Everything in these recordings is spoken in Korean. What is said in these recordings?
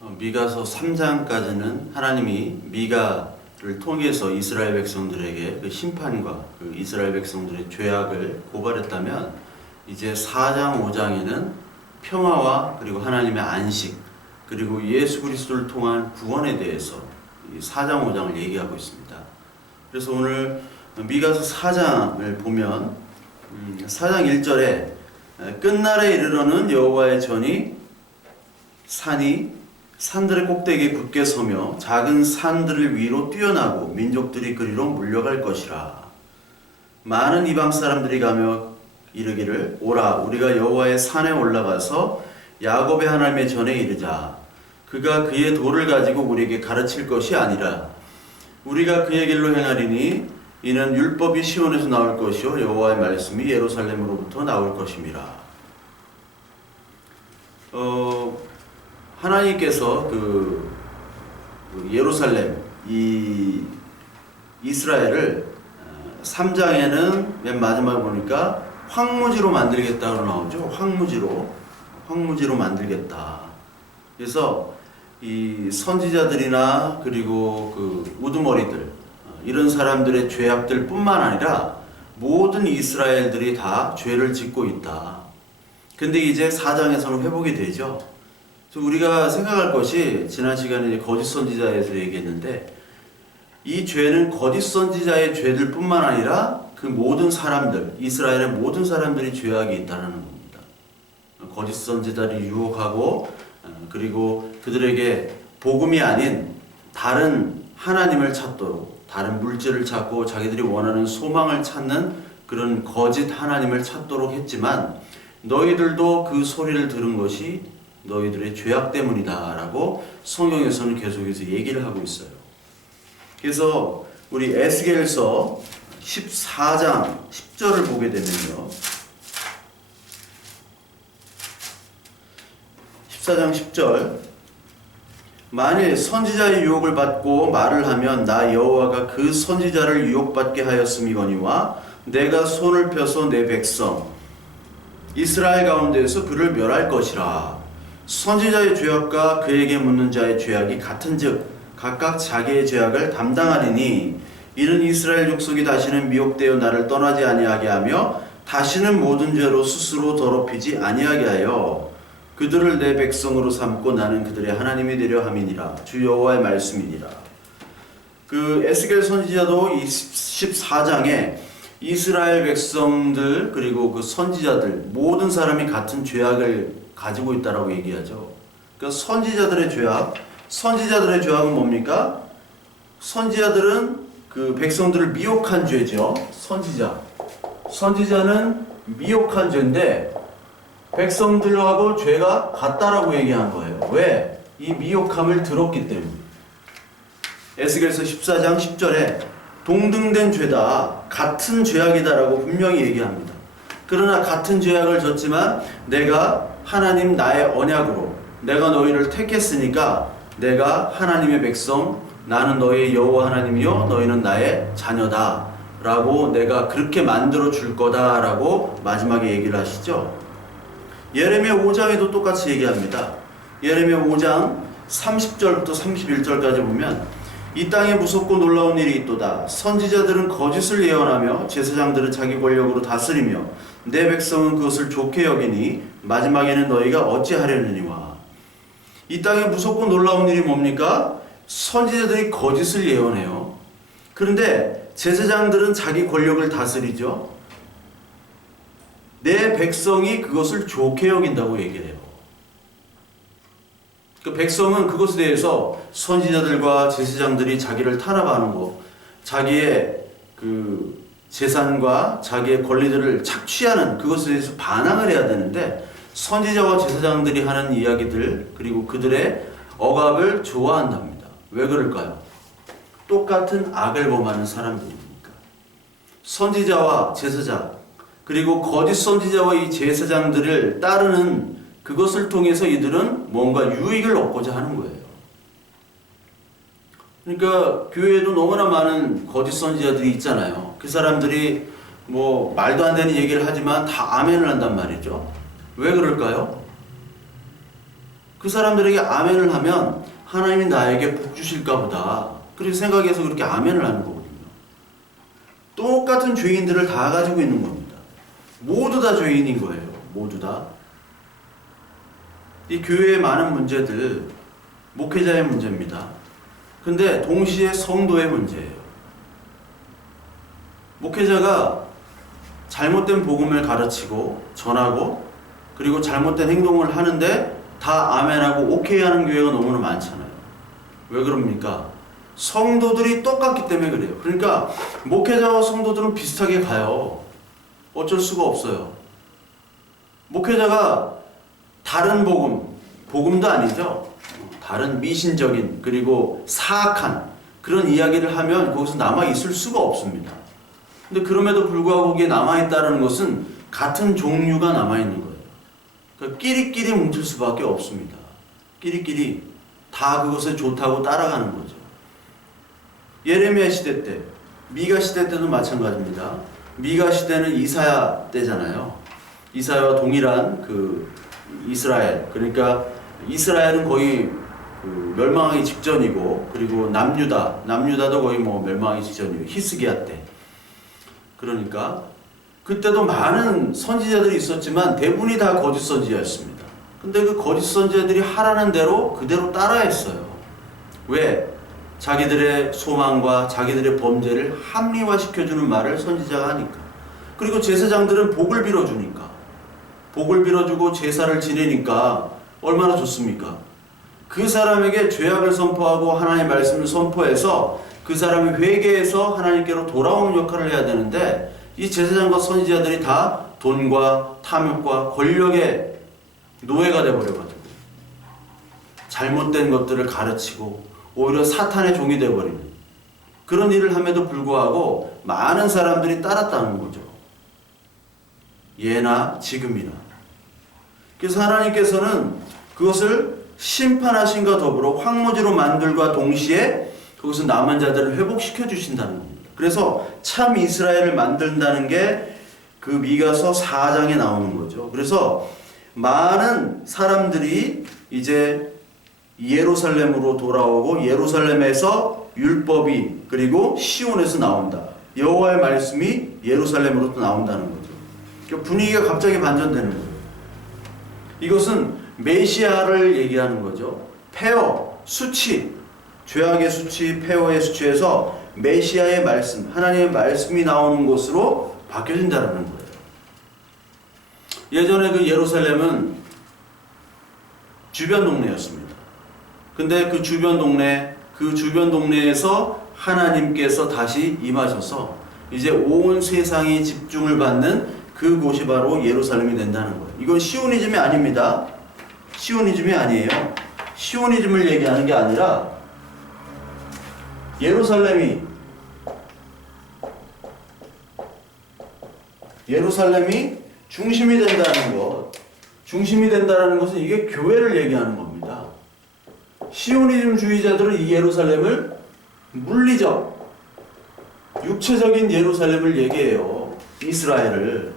미가서 3장까지는 하나님이 미가를 통해서 이스라엘 백성들에게 그 심판과 그 이스라엘 백성들의 죄악을 고발했다면, 이제 4장, 5장에는 평화와 그리고 하나님의 안식, 그리고 예수 그리스도를 통한 구원에 대해서 이 4장, 5장을 얘기하고 있습니다. 그래서 오늘 미가서 4장을 보면 4장 1절에 끝날에 이르러는 여호와의 전이 산들의 꼭대기에 굳게 서며 작은 산들을 위로 뛰어나고 민족들이 그리로 물려갈 것이라. 많은 이방 사람들이 가며 이르기를 오라 우리가 여호와의 산에 올라가서 야곱의 하나님의 전에 이르자. 그가 그의 도를 가지고 우리에게 가르칠 것이 아니라 우리가 그의 길로 행하리니 이는 율법이 시온에서 나올 것이요 여호와의 말씀이 예루살렘으로부터 나올 것임이라. 하나님께서 그 예루살렘, 이 이스라엘을 3장에는 맨 마지막에 보니까 황무지로 만들겠다고 나오죠. 황무지로 만들겠다. 그래서 이 선지자들이나 그리고 그 우두머리들, 이런 사람들의 죄악들 뿐만 아니라 모든 이스라엘들이 다 죄를 짓고 있다. 근데 이제 4장에서는 회복이 되죠. 그래서 우리가 생각할 것이, 지난 시간에 거짓 선지자에서 얘기했는데, 이 죄는 거짓 선지자의 죄들 뿐만 아니라 그 모든 사람들, 이스라엘의 모든 사람들이 죄악이 있다는 겁니다. 거짓 선지자를 유혹하고, 그리고 그들에게 복음이 아닌 다른 하나님을 찾도록, 다른 물질을 찾고 자기들이 원하는 소망을 찾는 그런 거짓 하나님을 찾도록 했지만, 너희들도 그 소리를 들은 것이 너희들의 죄악 때문이다 라고 성경에서는 계속해서 얘기를 하고 있어요. 그래서 우리 에스겔서 14장 10절을 보게 되면요, 14장 10절, 만일 선지자의 유혹을 받고 말을 하면 나 여호와가 그 선지자를 유혹받게 하였음이거니와 내가 손을 펴서 내 백성 이스라엘 가운데에서 그를 멸할 것이라. 선지자의 죄악과 그에게 묻는 자의 죄악이 같은즉 각각 자기의 죄악을 담당하리니 이는 이스라엘 족속이 다시는 미혹되어 나를 떠나지 아니하게 하며 다시는 모든 죄로 스스로 더럽히지 아니하게 하여 그들을 내 백성으로 삼고 나는 그들의 하나님이 되려 함이니라. 주 여호와의 말씀이니라. 그 에스겔 선지자도 이 14장에 이스라엘 백성들 그리고 그 선지자들 모든 사람이 같은 죄악을 가지고 있다라고 얘기하죠. 그러니까 선지자들의 죄악은 뭡니까? 선지자들은 그 백성들을 미혹한 죄죠. 선지자는 미혹한 죄인데 백성들하고 죄가 같다라고 얘기한 거예요. 왜? 이 미혹함을 들었기 때문에. 에스겔서 14장 10절에 동등된 죄다, 같은 죄악이다라고 분명히 얘기합니다. 그러나 같은 죄악을 졌지만 내가 하나님 나의 언약으로 내가 너희를 택했으니까 내가 하나님의 백성, 나는 너희의 여호와 하나님이요 너희는 나의 자녀다 라고 내가 그렇게 만들어 줄 거다 라고 마지막에 얘기를 하시죠. 예레미야 5장에도 똑같이 얘기합니다. 예레미야 5장 30절부터 31절까지 보면 이 땅에 무섭고 놀라운 일이 있도다. 선지자들은 거짓을 예언하며 제사장들은 자기 권력으로 다스리며 내 백성은 그것을 좋게 여기니 마지막에는 너희가 어찌하려느니와. 이 땅에 무섭고 놀라운 일이 뭡니까? 선지자들이 거짓을 예언해요. 그런데 제사장들은 자기 권력을 다스리죠. 내 백성이 그것을 좋게 여긴다고 얘기해요. 그 백성은 그것에 대해서 선지자들과 제사장들이 자기를 탄압하는 것, 자기의 그 재산과 자기의 권리들을 착취하는 그것에 대해서 반항을 해야 되는데, 선지자와 제사장들이 하는 이야기들 그리고 그들의 억압을 좋아한답니다. 왜 그럴까요? 똑같은 악을 범하는 사람들이니까. 선지자와 제사장 그리고 거짓 선지자와 이 제사장들을 따르는 그것을 통해서 이들은 뭔가 유익을 얻고자 하는 거예요. 그러니까 교회에도 너무나 많은 거짓 선지자들이 있잖아요. 그 사람들이 뭐 말도 안 되는 얘기를 하지만 다 아멘을 한단 말이죠. 왜 그럴까요? 그 사람들에게 아멘을 하면 하나님이 나에게 복 주실까 보다. 그렇게 생각해서 그렇게 아멘을 하는 거거든요. 똑같은 죄인들을 다 가지고 있는 겁니다. 모두 다 죄인인 거예요. 모두 다. 이 교회의 많은 문제들, 목회자의 문제입니다. 근데 동시에 성도의 문제예요. 목회자가 잘못된 복음을 가르치고 전하고 그리고 잘못된 행동을 하는데 다 아멘하고 오케이 하는 교회가 너무나 많잖아요. 왜 그럽니까? 성도들이 똑같기 때문에 그래요. 그러니까 목회자와 성도들은 비슷하게 가요. 어쩔 수가 없어요. 목회자가 다른 복음도 아니죠. 다른 미신적인 그리고 사악한 그런 이야기를 하면 거기서 남아있을 수가 없습니다. 근데 그럼에도 불구하고 거기에 남아있다는 것은 같은 종류가 남아있는 거예요. 그러니까 끼리끼리 뭉칠 수밖에 없습니다. 끼리끼리 다 그것에 좋다고 따라가는 거죠. 예레미야 시대 때, 미가 시대 때도 마찬가지입니다. 미가 시대는 이사야 때잖아요. 이사야와 동일한 그 이스라엘, 그러니까 이스라엘은 거의 그 멸망하기 직전이고, 그리고 남유다도 거의 뭐 멸망하기 직전이에요. 히스기야 때. 그러니까 그때도 많은 선지자들이 있었지만 대부분이 다 거짓 선지자였습니다. 근데 그 거짓 선지자들이 하라는 대로 그대로 따라했어요. 왜? 자기들의 소망과 자기들의 범죄를 합리화시켜주는 말을 선지자가 하니까. 그리고 제사장들은 복을 빌어주니까. 복을 빌어주고 제사를 지내니까 얼마나 좋습니까? 그 사람에게 죄악을 선포하고 하나님의 말씀을 선포해서 그 사람이 회개해서 하나님께로 돌아오는 역할을 해야 되는데 이 제사장과 선지자들이 다 돈과 탐욕과 권력의 노예가 되어버려가지고 잘못된 것들을 가르치고 오히려 사탄의 종이 되어버리는 그런 일을 함에도 불구하고 많은 사람들이 따랐다는 거죠. 예나 지금이나. 그래서 하나님께서는 그것을 심판하신과 더불어 황무지로 만들과 동시에 거기서 남은 자들을 회복시켜 주신다는 겁니다. 그래서 참 이스라엘을 만든다는 게 그 미가서 4장에 나오는 거죠. 그래서 많은 사람들이 이제 예루살렘으로 돌아오고 예루살렘에서 율법이 그리고 시온에서 나온다. 여호와의 말씀이 예루살렘으로 또 나온다는 거죠. 그러니까 분위기가 갑자기 반전되는 거예요. 이것은 메시아를 얘기하는 거죠. 폐허, 수치, 죄악의 수치, 폐허의 수치에서 메시아의 말씀, 하나님의 말씀이 나오는 것으로 바뀌어진다는 거예요. 예전에 그 예루살렘은 주변 동네였습니다. 근데 그 주변 동네에서 하나님께서 다시 임하셔서 이제 온 세상이 집중을 받는 그곳이 바로 예루살렘이 된다는 거예요. 이건 시오니즘이 아닙니다. 시오니즘이 아니에요. 시오니즘을 얘기하는 게 아니라 예루살렘이 중심이 된다는 것. 중심이 된다는 것은 이게 교회를 얘기하는 겁니다. 시오니즘 주의자들은 이 예루살렘을 물리적, 육체적인 예루살렘을 얘기해요. 이스라엘을.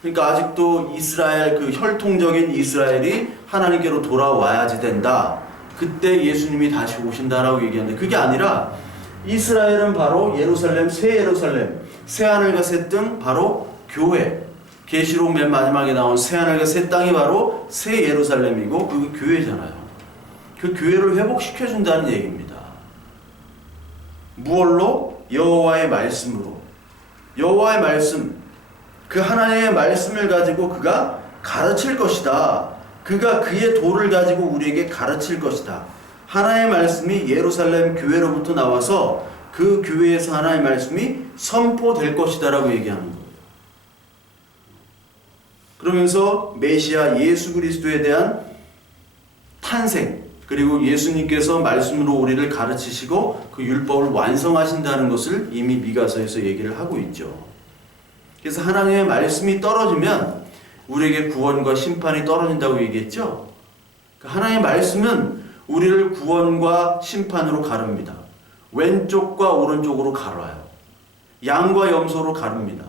그러니까 아직도 이스라엘, 그 혈통적인 이스라엘이 하나님께로 돌아와야지 된다. 그때 예수님이 다시 오신다라고 얘기하는데 그게 아니라 이스라엘은 바로 예루살렘, 새 하늘과 새 땅, 바로 교회. 계시록 맨 마지막에 나온 새 하늘과 새 땅이 바로 새 예루살렘이고 그 교회잖아요. 그 교회를 회복시켜준다는 얘기입니다. 무얼로? 여호와의 말씀으로. 여호와의 말씀, 그 하나님의 말씀을 가지고 그가 가르칠 것이다. 그가 그의 도를 가지고 우리에게 가르칠 것이다. 하나님의 말씀이 예루살렘 교회로부터 나와서 그 교회에서 하나님의 말씀이 선포될 것이다 라고 얘기하는 거예요. 그러면서 메시아 예수 그리스도에 대한 탄생, 그리고 예수님께서 말씀으로 우리를 가르치시고 그 율법을 완성하신다는 것을 이미 미가서에서 얘기를 하고 있죠. 그래서 하나님의 말씀이 떨어지면 우리에게 구원과 심판이 떨어진다고 얘기했죠. 하나님의 말씀은 우리를 구원과 심판으로 가릅니다. 왼쪽과 오른쪽으로 갈아요. 양과 염소로 가릅니다.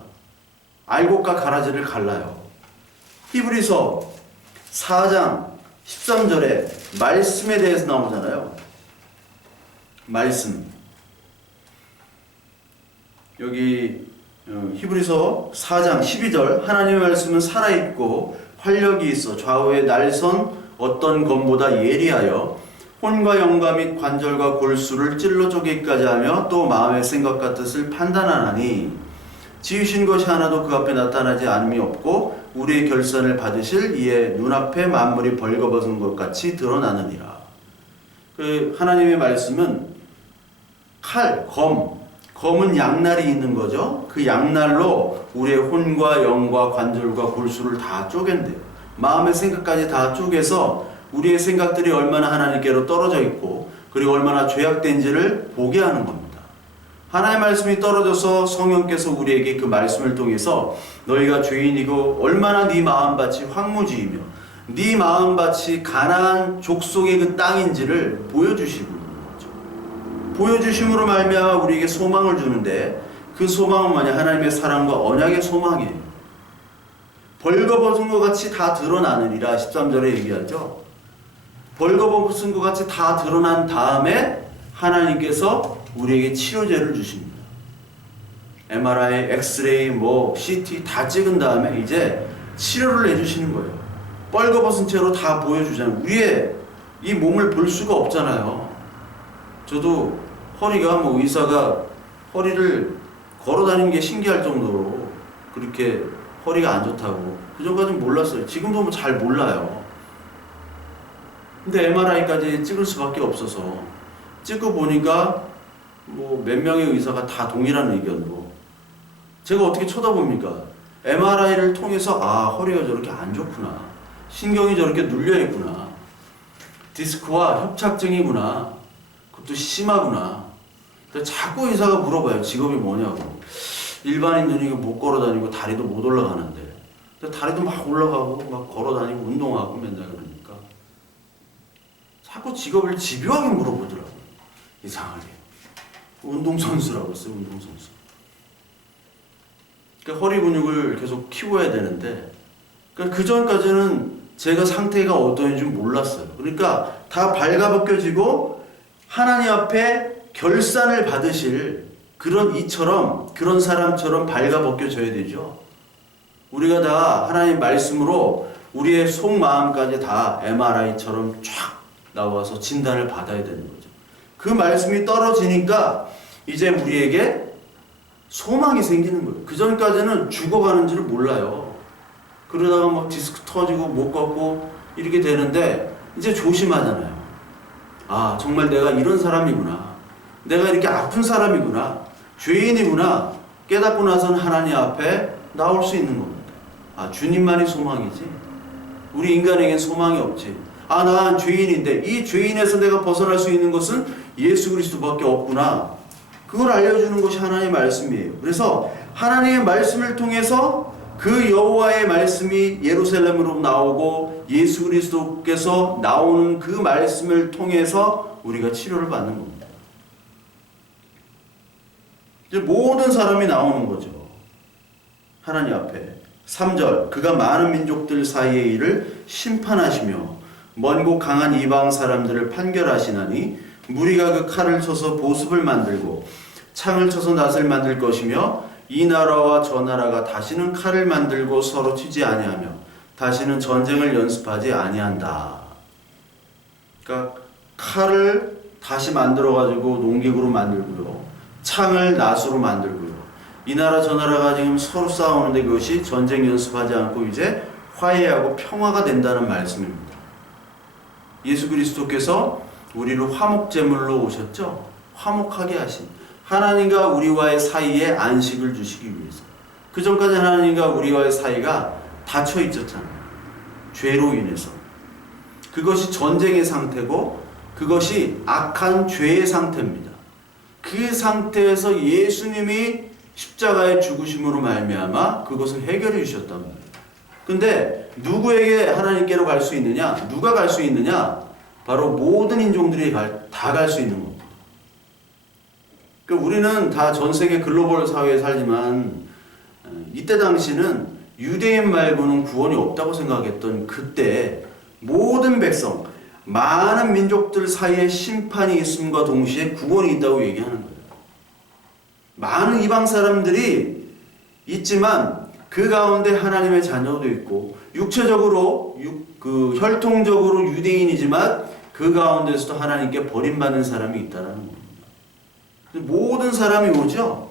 알곡과 가라지를 갈라요. 히브리서 4장 13절에 말씀에 대해서 나오잖아요. 말씀. 여기 히브리서 4장 12절 하나님의 말씀은 살아있고 활력이 있어 좌우에 날선 어떤 검보다 예리하여 혼과 영과 및 관절과 골수를 찔러 쪼개기까지 하며 또 마음의 생각과 뜻을 판단하나니 지으신 것이 하나도 그 앞에 나타나지 않음이 없고 우리의 결산을 받으실 이에 눈앞에 만물이 벌거벗은 것 같이 드러나느니라. 그 하나님의 말씀은 칼, 검은 양날이 있는 거죠. 그 양날로 우리의 혼과 영과 관절과 골수를 다 쪼갠대요. 마음의 생각까지 다 쪼개서 우리의 생각들이 얼마나 하나님께로 떨어져 있고 그리고 얼마나 죄악된지를 보게 하는 겁니다. 하나님의 말씀이 떨어져서 성령께서 우리에게 그 말씀을 통해서 너희가 죄인이고 얼마나 네 마음밭이 황무지이며 네 마음밭이 가나안 족속의 그 땅인지를 보여주시고 보여주심으로 말미암아 우리에게 소망을 주는데 그 소망은 뭐냐? 하나님의 사랑과 언약의 소망이에요. 벌거벗은 것 같이 다 드러나느니라 13절에 얘기하죠. 벌거벗은 것 같이 다 드러난 다음에 하나님께서 우리에게 치료제를 주십니다. MRI, 엑스레이, CT 다 찍은 다음에 이제 치료를 해주시는 거예요. 벌거벗은 채로 다 보여주잖아요. 우리의 이 몸을 볼 수가 없잖아요. 저도 허리가 의사가 허리를 걸어다니는 게 신기할 정도로 그렇게 허리가 안 좋다고 그 전까지는 몰랐어요. 지금도 잘 몰라요. 근데 MRI까지 찍을 수밖에 없어서 찍고 보니까 몇 명의 의사가 다 동일한 의견으로 제가 어떻게 쳐다봅니까? MRI를 통해서 허리가 저렇게 안 좋구나. 신경이 저렇게 눌려있구나. 디스크와 협착증이구나. 그것도 심하구나. 자꾸 의사가 물어봐요. 직업이 뭐냐고. 일반인 눈이 못 걸어다니고 다리도 못 올라가는데 다리도 막 올라가고 막 걸어다니고 운동하고 맨날 그러니까 자꾸 직업을 집요하게 물어보더라고요. 이상하게. 운동선수라고 했어요. 운동선수. 그러니까 허리 근육을 계속 키워야 되는데 그 전까지는 제가 상태가 어떠한지 몰랐어요. 그러니까 다 발가벗겨지고 하나님 앞에 결산을 받으실 그런 사람처럼 발가벗겨져야 되죠. 우리가 다 하나님 말씀으로 우리의 속마음까지 다 MRI처럼 쫙 나와서 진단을 받아야 되는 거죠. 그 말씀이 떨어지니까 이제 우리에게 소망이 생기는 거예요. 그 전까지는 죽어가는 줄 몰라요. 그러다가 디스크 터지고 못 걷고 이렇게 되는데 이제 조심하잖아요. 정말 내가 이런 사람이구나. 내가 이렇게 아픈 사람이구나. 죄인이구나. 깨닫고 나서는 하나님 앞에 나올 수 있는 겁니다. 주님만이 소망이지. 우리 인간에겐 소망이 없지. 난 죄인인데 이 죄인에서 내가 벗어날 수 있는 것은 예수 그리스도밖에 없구나. 그걸 알려주는 것이 하나님의 말씀이에요. 그래서 하나님의 말씀을 통해서 그 여호와의 말씀이 예루살렘으로 나오고 예수 그리스도께서 나오는 그 말씀을 통해서 우리가 치료를 받는 겁니다. 이제 모든 사람이 나오는 거죠. 하나님 앞에. 3절 그가 많은 민족들 사이의 일을 심판하시며 먼 곳 강한 이방 사람들을 판결하시나니 무리가 그 칼을 쳐서 보습을 만들고 창을 쳐서 낫을 만들 것이며 이 나라와 저 나라가 다시는 칼을 만들고 서로 치지 아니하며 다시는 전쟁을 연습하지 아니한다. 그러니까 칼을 다시 만들어 가지고 농기구로 만들고요. 창을 낫으로 만들고요. 이 나라 저 나라가 지금 서로 싸우는데 그것이 전쟁 연습하지 않고 이제 화해하고 평화가 된다는 말씀입니다. 예수 그리스도께서 우리를 화목제물로 오셨죠. 화목하게 하신 하나님과 우리와의 사이에 안식을 주시기 위해서. 그 전까지 하나님과 우리와의 사이가 닫혀 있었잖아요. 죄로 인해서. 그것이 전쟁의 상태고 그것이 악한 죄의 상태입니다. 그 상태에서 예수님이 십자가의 죽으심으로 말미암아 그것을 해결해 주셨단 말이에요. 근데 누구에게 하나님께로 갈 수 있느냐? 누가 갈 수 있느냐? 바로 모든 인종들이 다 갈 수 있는 겁니다. 그러니까 우리는 다 전 세계 글로벌 사회에 살지만 이때 당시는 유대인 말고는 구원이 없다고 생각했던 그때 모든 백성, 많은 민족들 사이에 심판이 있음과 동시에 구원이 있다고 얘기하는 거예요. 많은 이방 사람들이 있지만 그 가운데 하나님의 자녀도 있고 육체적으로 혈통적으로 유대인이지만 그 가운데서도 하나님께 버림받는 사람이 있다는 겁니다. 모든 사람이 오죠.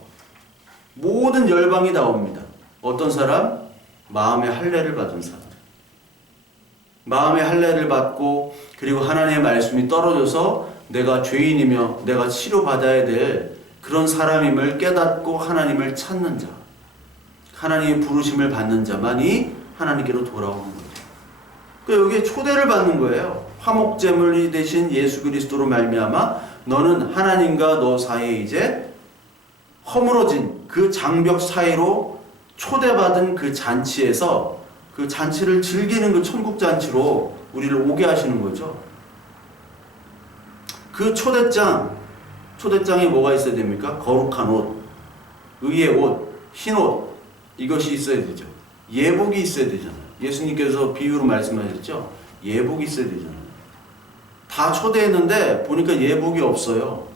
모든 열방이 나옵니다. 어떤 사람? 마음의 할례를 받은 사람. 마음의 할례를 받고 그리고 하나님의 말씀이 떨어져서 내가 죄인이며 내가 치료받아야 될 그런 사람임을 깨닫고 하나님을 찾는 자, 하나님의 부르심을 받는 자만이 하나님께로 돌아오는 거죠. 그러니까 여기에 초대를 받는 거예요. 화목제물이 되신 예수 그리스도로 말미암아 너는 하나님과 너 사이에 이제 허물어진 그 장벽 사이로 초대받은 그 잔치에서 그 잔치를 즐기는 그 천국 잔치로 우리를 오게 하시는 거죠. 그 초대장에 뭐가 있어야 됩니까? 거룩한 옷, 의의 옷, 흰 옷, 이것이 있어야 되죠. 예복이 있어야 되잖아요. 예수님께서 비유로 말씀하셨죠. 예복이 있어야 되잖아요. 다 초대했는데 보니까 예복이 없어요.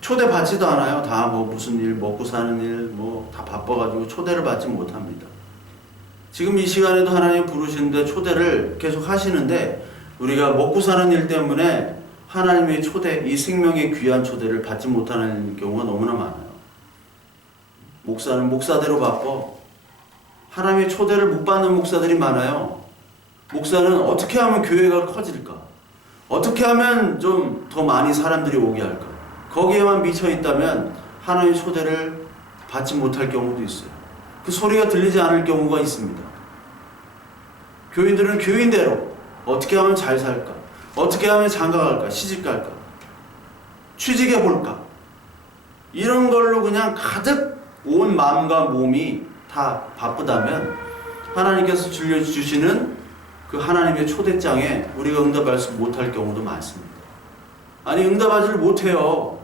초대받지도 않아요. 다 뭐 무슨 일, 먹고 사는 일, 뭐 다 바빠가지고 초대를 받지 못합니다. 지금 이 시간에도 하나님 부르시는데 초대를 계속 하시는데 우리가 먹고 사는 일 때문에 하나님의 초대, 이 생명의 귀한 초대를 받지 못하는 경우가 너무나 많아요. 목사는 목사대로 바빠. 하나님의 초대를 못 받는 목사들이 많아요. 목사는 어떻게 하면 교회가 커질까? 어떻게 하면 좀 더 많이 사람들이 오게 할까? 거기에만 미쳐 있다면 하나님의 초대를 받지 못할 경우도 있어요. 그 소리가 들리지 않을 경우가 있습니다. 교인들은 교인대로 어떻게 하면 잘 살까? 어떻게 하면 장가갈까? 시집갈까? 취직해볼까? 이런 걸로 그냥 가득 온 마음과 몸이 다 바쁘다면 하나님께서 주시는 그 하나님의 초대장에 우리가 응답할 수 못할 경우도 많습니다. 아니 응답하지를 못해요.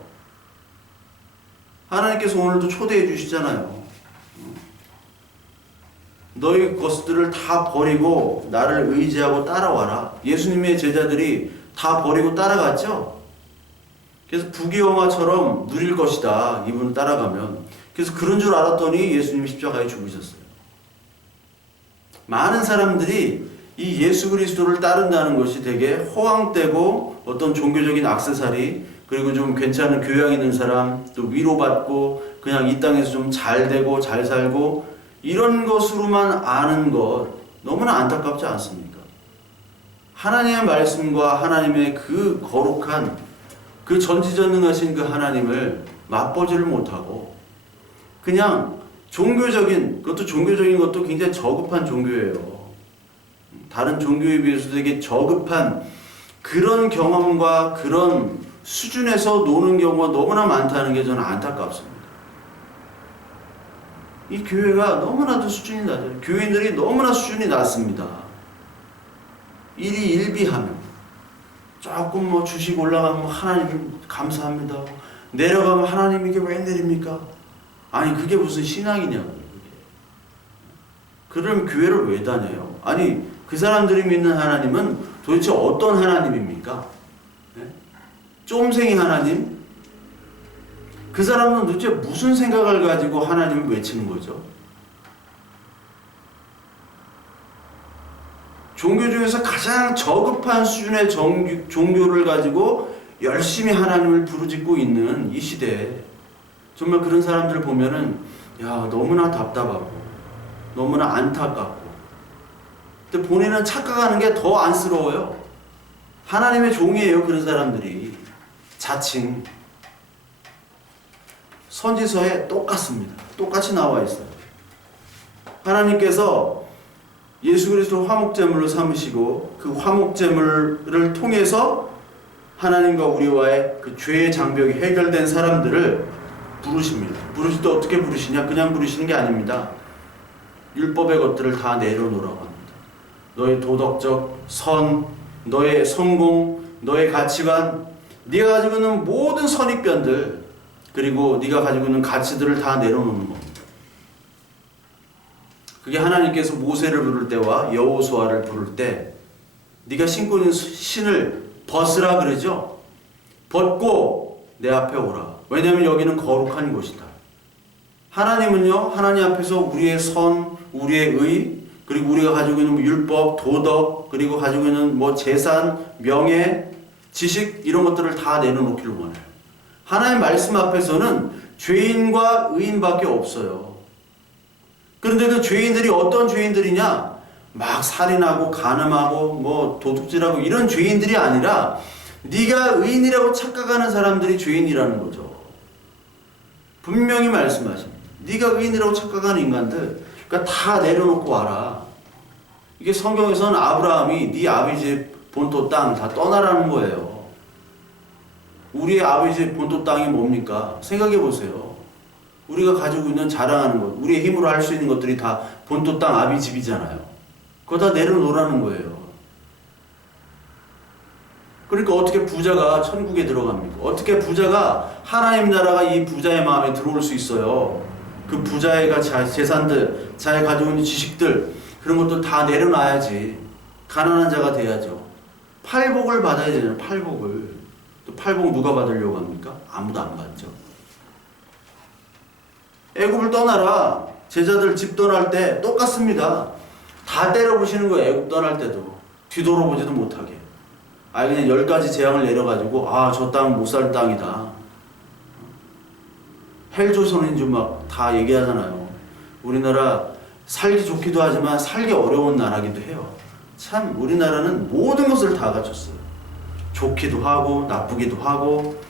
하나님께서 오늘도 초대해 주시잖아요. 너희 것들을 다 버리고 나를 의지하고 따라와라. 예수님의 제자들이 다 버리고 따라갔죠. 그래서 부귀영화처럼 누릴 것이다. 이분을 따라가면. 그래서 그런 줄 알았더니 예수님이 십자가에 죽으셨어요. 많은 사람들이 이 예수 그리스도를 따른다는 것이 되게 허황되고 어떤 종교적인 액세서리, 그리고 좀 괜찮은 교양 있는 사람, 또 위로받고 그냥 이 땅에서 좀 잘 되고 잘 살고 이런 것으로만 아는 것 너무나 안타깝지 않습니까? 하나님의 말씀과 하나님의 그 거룩한 그 전지전능하신 그 하나님을 맛보지를 못하고 그냥 종교적인, 그것도 종교적인 것도 굉장히 저급한 종교예요. 다른 종교에 비해서 되게 저급한 그런 경험과 그런 수준에서 노는 경우가 너무나 많다는 게 저는 안타깝습니다. 이 교회가 너무나도 수준이 낮아요. 교인들이 너무나 수준이 낮습니다. 일이 일비하면 조금 뭐 주식 올라가면 하나님 감사합니다. 내려가면 하나님 이게 왜 내립니까? 아니 그게 무슨 신앙이냐고요. 그럼 교회를 왜 다녀요? 아니 그 사람들이 믿는 하나님은 도대체 어떤 하나님입니까? 네? 쫌생이 하나님? 그 사람은 도대체 무슨 생각을 가지고 하나님을 외치는 거죠? 종교 중에서 가장 저급한 수준의 종교를 가지고 열심히 하나님을 부르짖고 있는 이 시대에 정말 그런 사람들을 보면은 야 너무나 답답하고 너무나 안타깝고 근데 본인은 착각하는 게 더 안쓰러워요. 하나님의 종이에요. 그런 사람들이 자칭 선지서에 똑같습니다. 똑같이 나와 있어요. 하나님께서 예수 그리스도 화목제물로 삼으시고 그 화목제물을 통해서 하나님과 우리와의 그 죄의 장벽이 해결된 사람들을 부르십니다. 부르실 때 어떻게 부르시냐? 그냥 부르시는 게 아닙니다. 율법의 것들을 다 내려놓으라고 합니다. 너의 도덕적 선, 너의 성공, 너의 가치관, 네가 가지고 있는 모든 선입견들, 그리고 네가 가지고 있는 가치들을 다 내려놓는 겁니다. 그게 하나님께서 모세를 부를 때와 여호수아를 부를 때 네가 신고 있는 신을 벗으라 그러죠. 벗고 내 앞에 오라. 왜냐하면 여기는 거룩한 곳이다. 하나님은요, 하나님 앞에서 우리의 선, 우리의 의, 그리고 우리가 가지고 있는 율법, 도덕, 그리고 가지고 있는 재산, 명예, 지식 이런 것들을 다 내려놓기를 원해요. 하나님 말씀 앞에서는 죄인과 의인밖에 없어요. 그런데 그 죄인들이 어떤 죄인들이냐? 막 살인하고 간음하고 도둑질하고 이런 죄인들이 아니라 네가 의인이라고 착각하는 사람들이 죄인이라는 거죠. 분명히 말씀하십니다. 네가 의인이라고 착각하는 인간들, 그러니까 다 내려놓고 와라. 이게 성경에서는 아브라함이 네 아버지의 본토 땅 다 떠나라는 거예요. 우리의 아버지의 본토 땅이 뭡니까? 생각해 보세요. 우리가 가지고 있는 자랑하는 것, 우리의 힘으로 할 수 있는 것들이 다 본토 땅 아비 집이잖아요. 그거 다 내려놓으라는 거예요. 그러니까 어떻게 부자가 천국에 들어갑니까? 어떻게 부자가 하나님 나라가 이 부자의 마음에 들어올 수 있어요? 그 부자의 재산들, 자기 가지고 있는 지식들 그런 것도 다 내려놔야지. 가난한 자가 돼야죠. 팔복을 받아야 되잖아요. 팔복을. 또 팔복 누가 받으려고 합니까? 아무도 안 받죠. 애굽을 떠나라. 제자들 집 떠날 때 똑같습니다. 다 때려부시는 거예요. 애굽 떠날 때도. 뒤돌아보지도 못하게. 그냥 10가지 재앙을 내려가지고 저 땅은 못 살 땅이다. 헬조선인 줄 막 다 얘기하잖아요. 우리나라 살기 좋기도 하지만 살기 어려운 나라기도 해요. 참 우리나라는 모든 것을 다 갖췄어요. 좋기도 하고 나쁘기도 하고.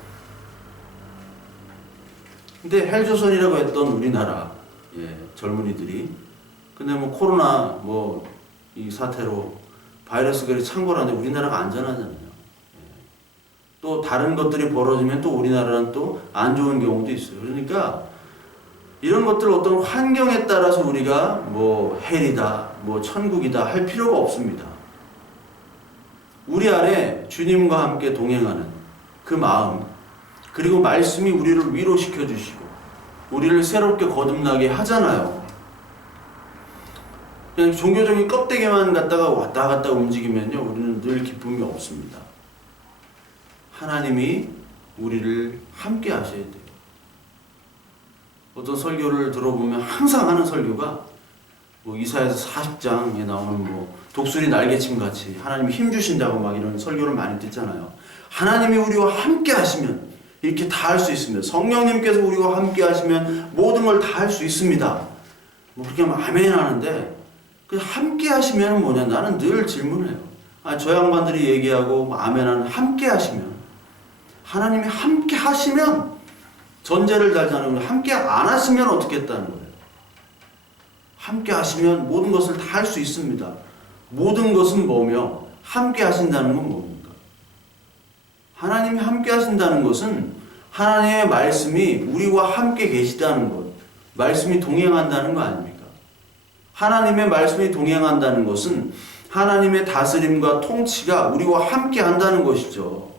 근데 헬조선이라고 했던 우리나라 젊은이들이 근데 코로나 이 사태로 바이러스가 창궐하는데 우리나라가 안전하잖아요. 또 다른 것들이 벌어지면 또 우리나라는 또 안 좋은 경우도 있어요. 그러니까 이런 것들 어떤 환경에 따라서 우리가 헬이다, 천국이다 할 필요가 없습니다. 우리 안에 주님과 함께 동행하는 그 마음, 그리고 말씀이 우리를 위로시켜 주시고 우리를 새롭게 거듭나게 하잖아요. 그냥 종교적인 껍데기만 갖다가 왔다 갔다 움직이면요, 우리는 늘 기쁨이 없습니다. 하나님이 우리를 함께 하셔야 돼요. 어떤 설교를 들어보면 항상 하는 설교가 이사야서 40장에 나오는 독수리 날개침 같이 하나님이 힘 주신다고 막 이런 설교를 많이 듣잖아요. 하나님이 우리와 함께 하시면 이렇게 다 할 수 있습니다. 성령님께서 우리와 함께 하시면 모든 걸 다 할 수 있습니다. 그렇게 하면 아멘 하는데 그 함께 하시면 뭐냐? 나는 늘 질문해요. 저 양반들이 얘기하고 아멘하는 함께 하시면 하나님이 함께 하시면 전제를 달자는 거예요. 함께 안 하시면 어떻게 했다는 거예요. 함께 하시면 모든 것을 다 할 수 있습니다. 모든 것은 뭐며 함께 하신다는 건 뭡니까? 하나님이 함께 하신다는 것은 하나님의 말씀이 우리와 함께 계시다는 것, 말씀이 동행한다는 거 아닙니까? 하나님의 말씀이 동행한다는 것은 하나님의 다스림과 통치가 우리와 함께 한다는 것이죠.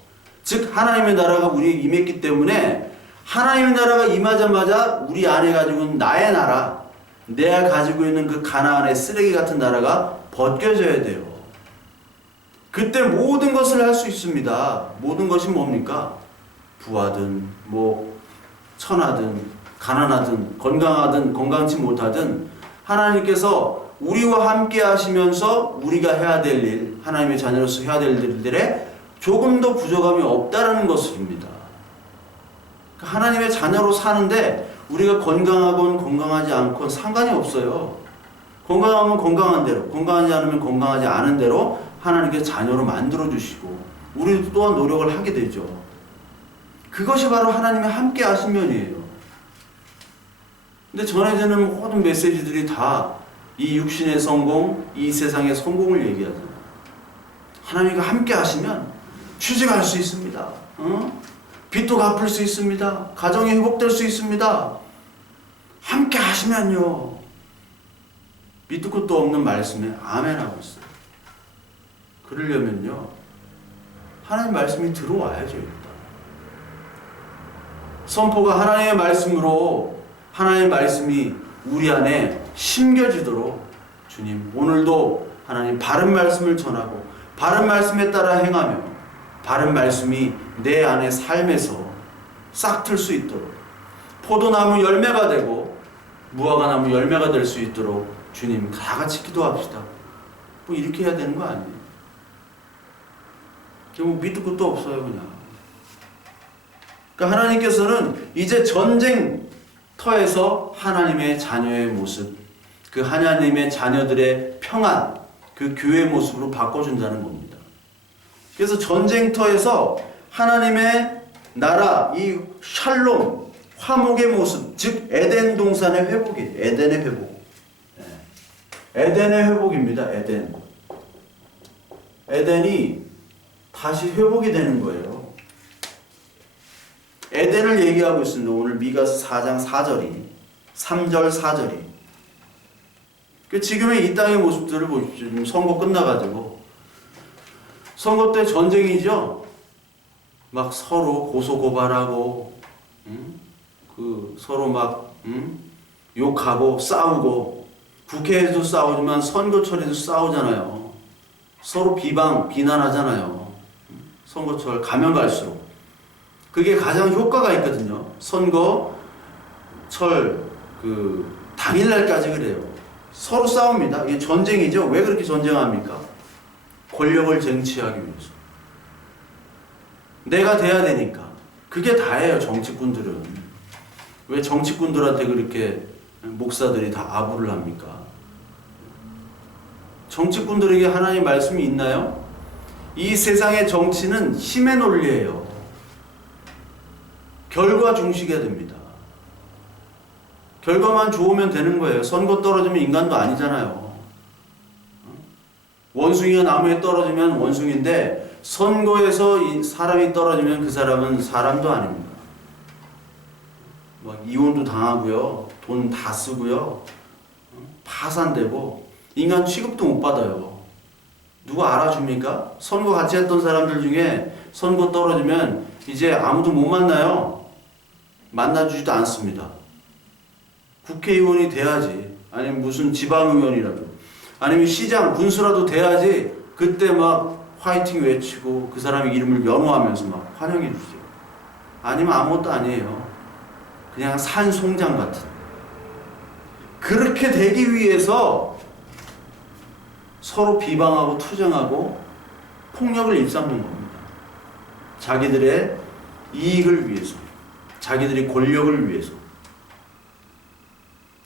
즉 하나님의 나라가 우리에 임했기 때문에 하나님의 나라가 임하자마자 우리 안에 가지고 있는 나의 나라, 내가 가지고 있는 그 가나안의 쓰레기 같은 나라가 벗겨져야 돼요. 그때 모든 것을 할 수 있습니다. 모든 것이 뭡니까? 부하든 천하든 가난하든 건강하든 건강치 못하든 하나님께서 우리와 함께 하시면서 우리가 해야 될 일, 하나님의 자녀로서 해야 될 일들에 조금 더 부족함이 없다라는 것입니다. 하나님의 자녀로 사는데 우리가 건강하건 건강하지 않건 상관이 없어요. 건강하면 건강한 대로, 건강하지 않으면 건강하지 않은 대로 하나님께 자녀로 만들어주시고 우리도 또한 노력을 하게 되죠. 그것이 바로 하나님의 함께 하시면이에요. 근데 전해지는 모든 메시지들이 다 이 육신의 성공, 이 세상의 성공을 얘기하잖아요. 하나님과 함께 하시면 취직할 수 있습니다. 빚도 갚을 수 있습니다. 가정이 회복될 수 있습니다. 함께 하시면요. 밑도 끝도 없는 말씀에 아멘하고 있어요. 그러려면요, 하나님 말씀이 들어와야죠. 일단. 선포가 하나님의 말씀으로 하나님의 말씀이 우리 안에 심겨지도록 주님 오늘도 하나님 바른 말씀을 전하고 바른 말씀에 따라 행하며 바른 말씀이 내 안의 삶에서 싹 틀 수 있도록 포도나무 열매가 되고 무화과나무 열매가 될 수 있도록 주님 다 같이 기도합시다. 뭐 이렇게 해야 되는 거 아니에요? 뭐 밑도 끝도 없어요 그냥. 그러니까 하나님께서는 이제 전쟁터에서 하나님의 자녀의 모습, 그 하나님의 자녀들의 평안, 그 교회의 모습으로 바꿔준다는 겁니다. 그래서 전쟁터에서 하나님의 나라, 이 샬롬, 화목의 모습, 즉 에덴 동산의 회복이에요. 에덴의 회복. 에덴의 회복입니다. 에덴이 다시 회복이 되는 거예요. 에덴을 얘기하고 있습니다. 오늘 미가서 4장 4절이 3절 4절이 지금의 이 땅의 모습들을 보십시오. 지금 선거 끝나가지고 선거 때 전쟁이죠. 막 서로 고소고발하고 서로 막 욕하고 싸우고 국회에도 싸우지만 선거철에도 싸우잖아요. 서로 비난하잖아요. 선거철 가면 갈수록 그게 가장 효과가 있거든요. 선거철 당일날까지 그래요. 서로 싸웁니다. 이게 전쟁이죠. 왜 그렇게 전쟁합니까? 권력을 쟁취하기 위해서. 내가 돼야 되니까. 그게 다예요. 정치꾼들은. 왜 정치꾼들한테 그렇게 목사들이 다 아부를 합니까? 정치꾼들에게 하나님 말씀이 있나요? 이 세상의 정치는 힘의 논리예요. 결과 중시가 됩니다. 결과만 좋으면 되는 거예요. 선거 떨어지면 인간도 아니잖아요. 원숭이가 나무에 떨어지면 원숭이인데 선거에서 이 사람이 떨어지면 그 사람은 사람도 아닙니다. 막 이혼도 당하고요. 돈 다 쓰고요. 파산되고 인간 취급도 못 받아요. 누가 알아줍니까? 선거 같이 했던 사람들 중에 선거 떨어지면 이제 아무도 못 만나요. 만나주지도 않습니다. 국회의원이 돼야지. 아니면 무슨 지방의원이라도. 아니면 시장, 군수라도 돼야지. 그때 막 화이팅 외치고 그 사람의 이름을 연호하면서 막 환영해 주세요. 아니면 아무것도 아니에요. 그냥 산송장 같은. 그렇게 되기 위해서 서로 비방하고 투정하고 폭력을 일삼는 겁니다. 자기들의 이익을 위해서, 자기들의 권력을 위해서.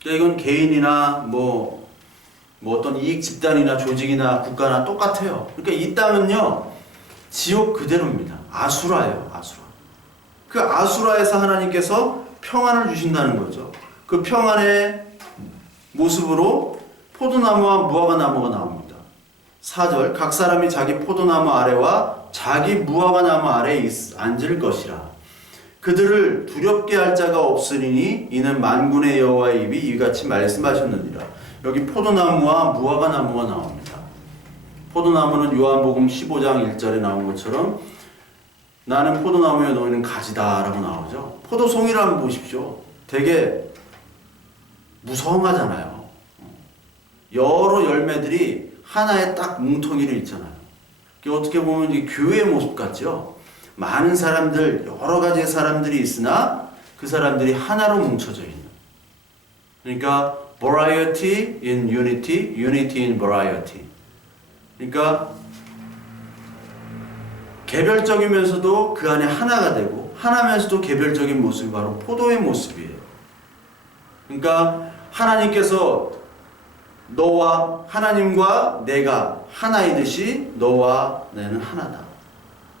이건 개인이나 뭐 어떤 이익 집단이나 조직이나 국가나 똑같아요. 그러니까 이 땅은요 지옥 그대로입니다. 아수라예요, 아수라. 그 아수라에서 하나님께서 평안을 주신다는 거죠. 그 평안의 모습으로 포도나무와 무화과나무가 나옵니다. 4절 각 사람이 자기 포도나무 아래와 자기 무화과나무 아래에 앉을 것이라. 그들을 두렵게 할 자가 없으리니 이는 만군의 여호와의 입이 이같이 말씀하셨느니라. 여기 포도나무와 무화과나무가 나옵니다. 포도나무는 요한복음 15장 1절에 나온 것처럼 나는 포도나무에 너희는 가지다 라고 나오죠. 포도송이를 한번 보십시오. 되게 무성하잖아요. 여러 열매들이 하나의 딱 뭉텅이로 있잖아요. 어떻게 보면 이제 교회의 모습 같죠. 많은 사람들, 여러 가지의 사람들이 있으나 그 사람들이 하나로 뭉쳐져 있는. 그러니까 variety in unity, unity in variety. 그러니까 개별적이면서도 그 안에 하나가 되고 하나면서도 개별적인 모습이 바로 포도의 모습이에요. 그러니까 하나님께서 너와 하나님과 내가 하나이듯이 너와 나는 하나다.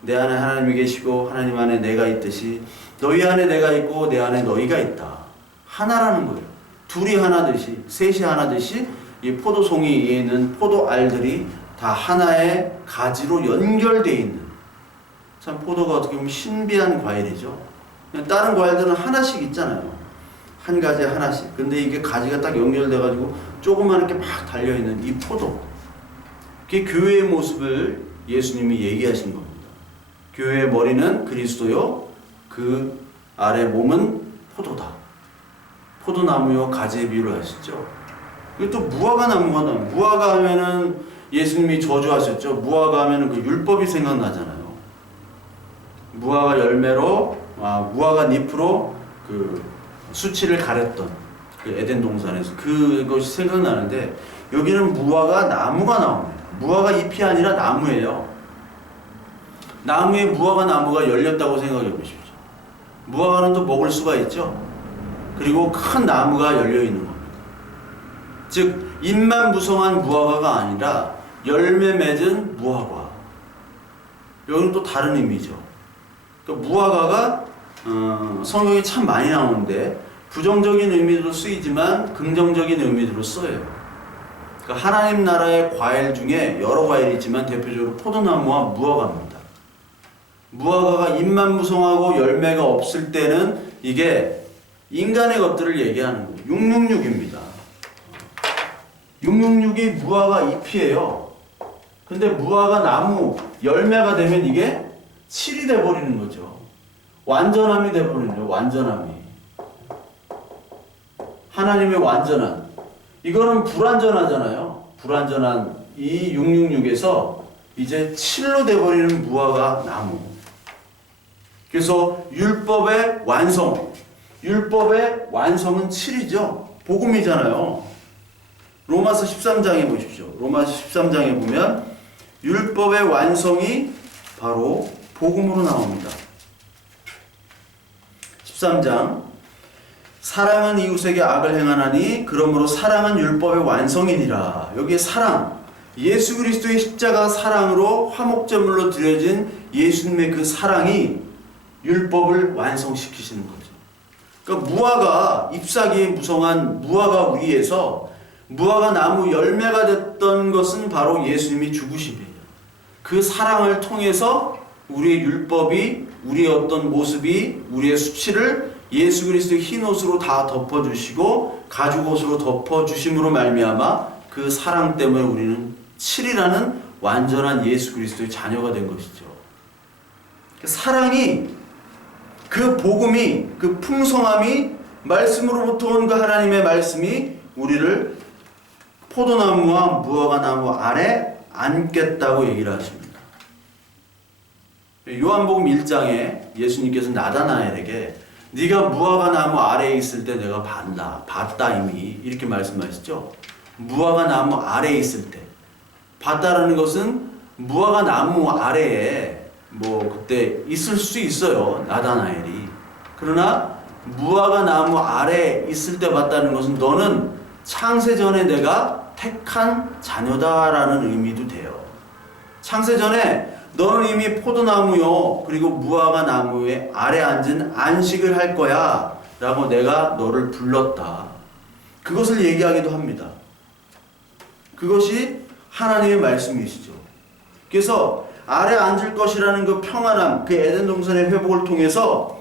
내 안에 하나님이 계시고 하나님 안에 내가 있듯이 너희 안에 내가 있고 내 안에 너희가 있다. 하나라는 거예요. 둘이 하나듯이 셋이 하나듯이 이 포도송이에 있는 포도알들이 다 하나의 가지로 연결되어 있는. 참 포도가 어떻게 보면 신비한 과일이죠. 다른 과일들은 하나씩 있잖아요. 한 가지에 하나씩. 근데 이게 가지가 딱 연결돼가지고 조그맣게 막 달려있는 이 포도. 그게 교회의 모습을 예수님이 얘기하신 겁니다. 교회의 머리는 그리스도요. 그 아래 몸은 포도다. 포도나무요 가지의 비유를 하시죠. 그리고 또 무화과 나무가 나와요. 무화과 하면은 예수님이 저주하셨죠. 무화과 하면 그 율법이 생각나잖아요. 무화과 열매로, 무화과 잎으로 그 수치를 가렸던 그 에덴 동산에서 그것이 생각나는데, 여기는 무화과 나무가 나옵니다. 무화과 잎이 아니라 나무예요. 나무에 무화과 나무가 열렸다고 생각해 보십시오. 무화과는 또 먹을 수가 있죠. 그리고 큰 나무가 열려 있는 겁니다. 즉 잎만 무성한 무화과가 아니라 열매 맺은 무화과. 여기는 또 다른 의미죠. 그러니까 무화과가 성경에 참 많이 나오는데 부정적인 의미로 쓰이지만 긍정적인 의미로 써요. 그러니까 하나님 나라의 과일 중에 여러 과일이 있지만 대표적으로 포도나무와 무화과입니다. 무화과가 잎만 무성하고 열매가 없을 때는 이게 인간의 것들을 얘기하는 거예요. 666입니다. 666이 무화과 잎이에요. 근데 무화과 나무 열매가 되면 이게 7이 돼버리는 거죠. 완전함이 돼버리는 거예요. 완전함이. 하나님의 완전한. 이거는 불완전하잖아요. 불완전한 이 666에서 이제 7로 돼버리는 무화과 나무. 그래서 율법의 완성. 율법의 완성은 7이죠. 복음이잖아요. 로마서 13장에 보십시오. 로마서 13장에 보면 율법의 완성이 바로 복음으로 나옵니다. 13장 사랑은 이웃에게 악을 행하나니 그러므로 사랑은 율법의 완성이니라. 여기에 사랑, 예수 그리스도의 십자가 사랑으로 화목제물로 드려진 예수님의 그 사랑이 율법을 완성시키시는 거죠. 그러니까 무화과 잎사귀에 무성한 무화과 위에서 무화과 나무 열매가 됐던 것은 바로 예수님이 죽으심이에요. 그 사랑을 통해서 우리의 율법이, 우리의 어떤 모습이, 우리의 수치를 예수 그리스도의 흰 옷으로 다 덮어주시고 가죽 옷으로 덮어주심으로 말미암아 그 사랑 때문에 우리는 7이라는 완전한 예수 그리스도의 자녀가 된 것이죠. 사랑이, 그 복음이, 그 풍성함이, 말씀으로부터 온 그 하나님의 말씀이 우리를 포도나무와 무화과 나무 아래 앉겠다고 얘기를 하십니다. 요한복음 1장에 예수님께서 나다나엘에게 네가 무화과 나무 아래에 있을 때 내가 봤다 이미 이렇게 말씀하시죠. 무화과 나무 아래에 있을 때 봤다라는 것은 무화과 나무 아래에 그때 있을 수 있어요. 나다나엘이. 그러나 무화과 나무 아래에 있을 때 봤다는 것은 너는 창세전에 내가 택한 자녀다라는 의미도 돼요. 창세전에 너는 이미 포도나무요 그리고 무화과 나무의 아래 앉은 안식을 할 거야 라고 내가 너를 불렀다. 그것을 얘기하기도 합니다. 그것이 하나님의 말씀이시죠. 그래서 아래 앉을 것이라는 그 평안함, 그 에덴 동산의 회복을 통해서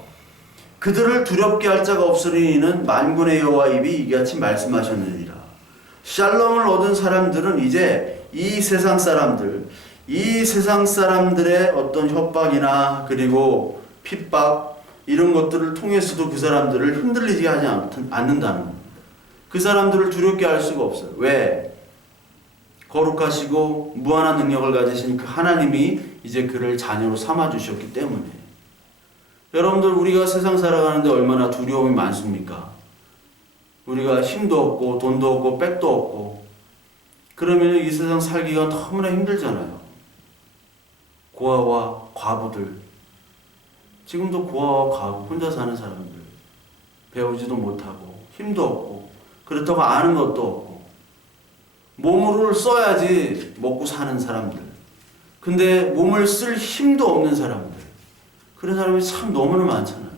그들을 두렵게 할 자가 없으리는 만군의 여호와 입이 이같이 말씀하셨느니라. 샬롬을 얻은 사람들은 이제 이 세상 사람들의 어떤 협박이나 그리고 핍박 이런 것들을 통해서도 그 사람들을 흔들리게 하지 않는다는 겁니다. 그 사람들을 두렵게 할 수가 없어요. 왜? 거룩하시고 무한한 능력을 가지신 그 하나님이 이제 그를 자녀로 삼아주셨기 때문에. 여러분들, 우리가 세상 살아가는데 얼마나 두려움이 많습니까? 우리가 힘도 없고 돈도 없고 백도 없고 그러면 이 세상 살기가 너무나 힘들잖아요. 고아와 과부들, 지금도 고아와 과부 혼자 사는 사람들, 배우지도 못하고 힘도 없고 그렇다고 아는 것도 없고 몸을 써야지 먹고 사는 사람들, 근데 몸을 쓸 힘도 없는 사람들, 그런 사람이 참 너무나 많잖아요.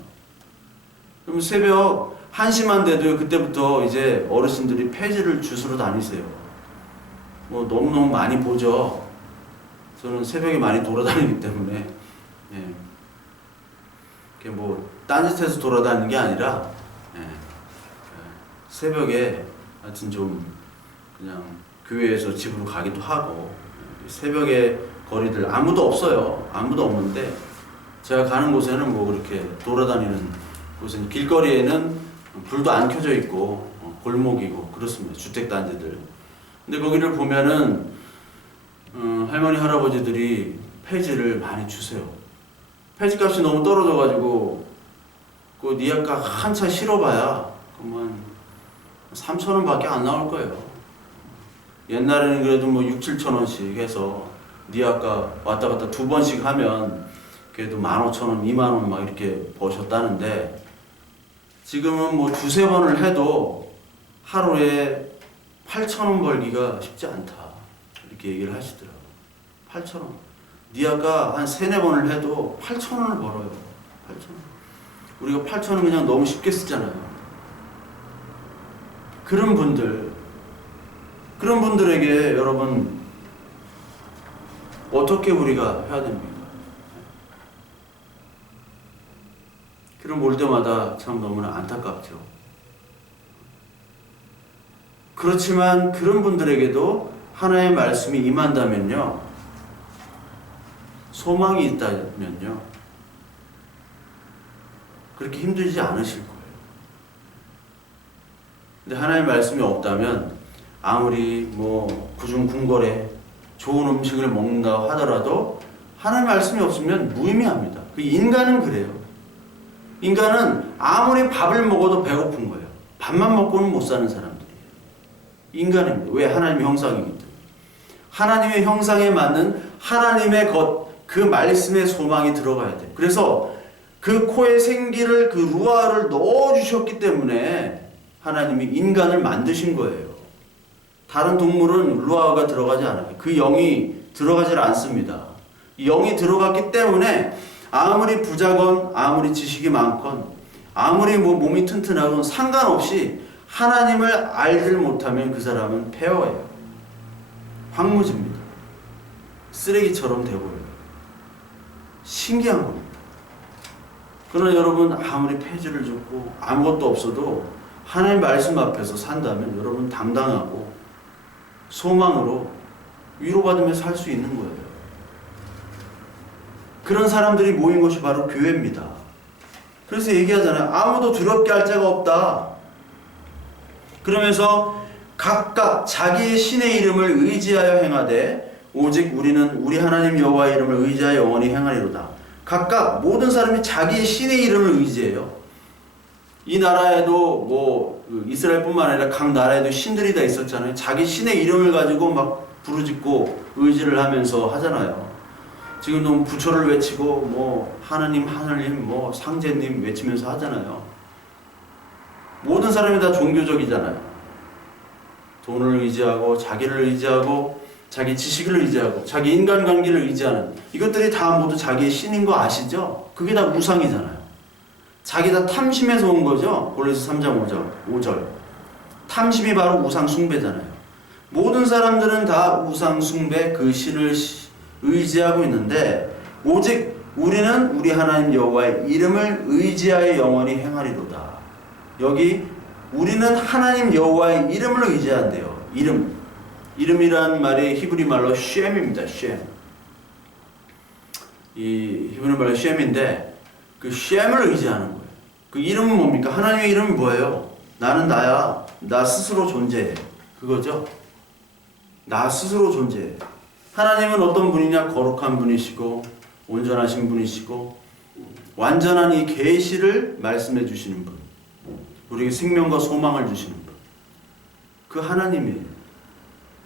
그럼 새벽 1시만 돼도 그때부터 이제 어르신들이 폐지를 주스러 다니세요. 너무너무 많이 보죠. 저는 새벽에 많이 돌아다니기 때문에, 딴짓해서 돌아다니는 게 아니라, 새벽에 하여튼 좀 그냥 교회에서 집으로 가기도 하고, 새벽에 거리들 아무도 없어요. 아무도 없는데, 제가 가는 곳에는 그렇게 돌아다니는 곳은 길거리에는 불도 안 켜져 있고, 골목이고, 그렇습니다. 주택단지들. 근데 거기를 보면은, 할머니 할아버지들이 폐지를 많이 주세요. 폐지값이 너무 떨어져가지고 그 니아까 한차 실어봐야 그만 3,000원밖에 안 나올 거예요. 옛날에는 그래도 뭐 6, 7,000원씩 해서 니아까 왔다 갔다 2번씩 하면 그래도 15,000원, 2만원 막 이렇게 버셨다는데 지금은 뭐 2, 3번을 해도 하루에 8,000원 벌기가 쉽지 않다. 이렇게 얘기를 하시더라고요. 8,000원. 니아까 한 3, 4번을 해도 8,000원을 벌어요. 8,000원. 우리가 8,000원 그냥 너무 쉽게 쓰잖아요. 그런 분들에게 여러분 어떻게 우리가 해야 됩니까? 그럼 올 때마다 참 너무나 안타깝죠. 그렇지만 그런 분들에게도 하나의 말씀이 임한다면요, 소망이 있다면요, 그렇게 힘들지 않으실 거예요. 근데 하나의 말씀이 없다면 아무리 뭐 구중궁궐에 좋은 음식을 먹는다 하더라도 하나의 말씀이 없으면 무의미합니다. 그 인간은 그래요. 인간은 아무리 밥을 먹어도 배고픈 거예요. 밥만 먹고는 못 사는 사람들이에요. 인간입니다. 왜? 하나님의 형상이기 때문에. 하나님의 형상에 맞는 하나님의 그 말씀의 소망이 들어가야 돼요. 그래서 그 코에 생기를, 그 루아를 넣어주셨기 때문에 하나님이 인간을 만드신 거예요. 다른 동물은 루아가 들어가지 않아요. 그 영이 들어가질 않습니다. 영이 들어갔기 때문에 아무리 부자건 아무리 지식이 많건 아무리 뭐 몸이 튼튼하건 상관없이 하나님을 알질 못하면 그 사람은 폐허예요. 황무지입니다. 쓰레기처럼 되버려요. 신기한 겁니다. 그러나 여러분 아무리 폐지를 줬고 아무것도 없어도 하나님의 말씀 앞에서 산다면 여러분 당당하고 소망으로 위로받으며 살 수 있는 거예요. 그런 사람들이 모인 것이 바로 교회입니다. 그래서 얘기하잖아요. 아무도 두렵게 할 자가 없다. 그러면서 각각 자기의 신의 이름을 의지하여 행하되 오직 우리는 우리 하나님 여호와의 이름을 의지하여 영원히 행하리로다. 각각 모든 사람이 자기의 신의 이름을 의지해요. 이 나라에도 뭐 이스라엘뿐만 아니라 각 나라에도 신들이 다 있었잖아요. 자기 신의 이름을 가지고 막 부르짖고 의지를 하면서 하잖아요. 지금도 부처를 외치고 뭐 하나님 뭐 상제님 외치면서 하잖아요. 모든 사람이 다 종교적이잖아요. 돈을 의지하고 자기를 의지하고 자기 지식을 의지하고 자기 인간관계를 의지하는 이것들이 다 모두 자기의 신인 거 아시죠? 그게 다 우상이잖아요. 자기 다 탐심에서 온 거죠. 골로새 3장 5절. 탐심이 바로 우상 숭배잖아요. 모든 사람들은 다 우상 숭배 그 신을 의지하고 있는데 오직 우리는 우리 하나님 여호와의 이름을 의지하여 영원히 행하리로다. 여기 우리는 하나님 여호와의 이름을 의지한대요. 이름이란 말이 히브리 말로 쉔입니다. 쉔. 이 히브리 말로 쉔인데 그 쉔을 의지하는 거예요. 그 이름은 뭡니까? 하나님의 이름은 뭐예요? 나는 나야. 나 스스로 존재해. 그거죠? 나 스스로 존재해. 하나님은 어떤 분이냐? 거룩한 분이시고 온전하신 분이시고 완전한 이 계시를 말씀해 주시는 분. 우리에게 생명과 소망을 주시는 분. 그 하나님이에요.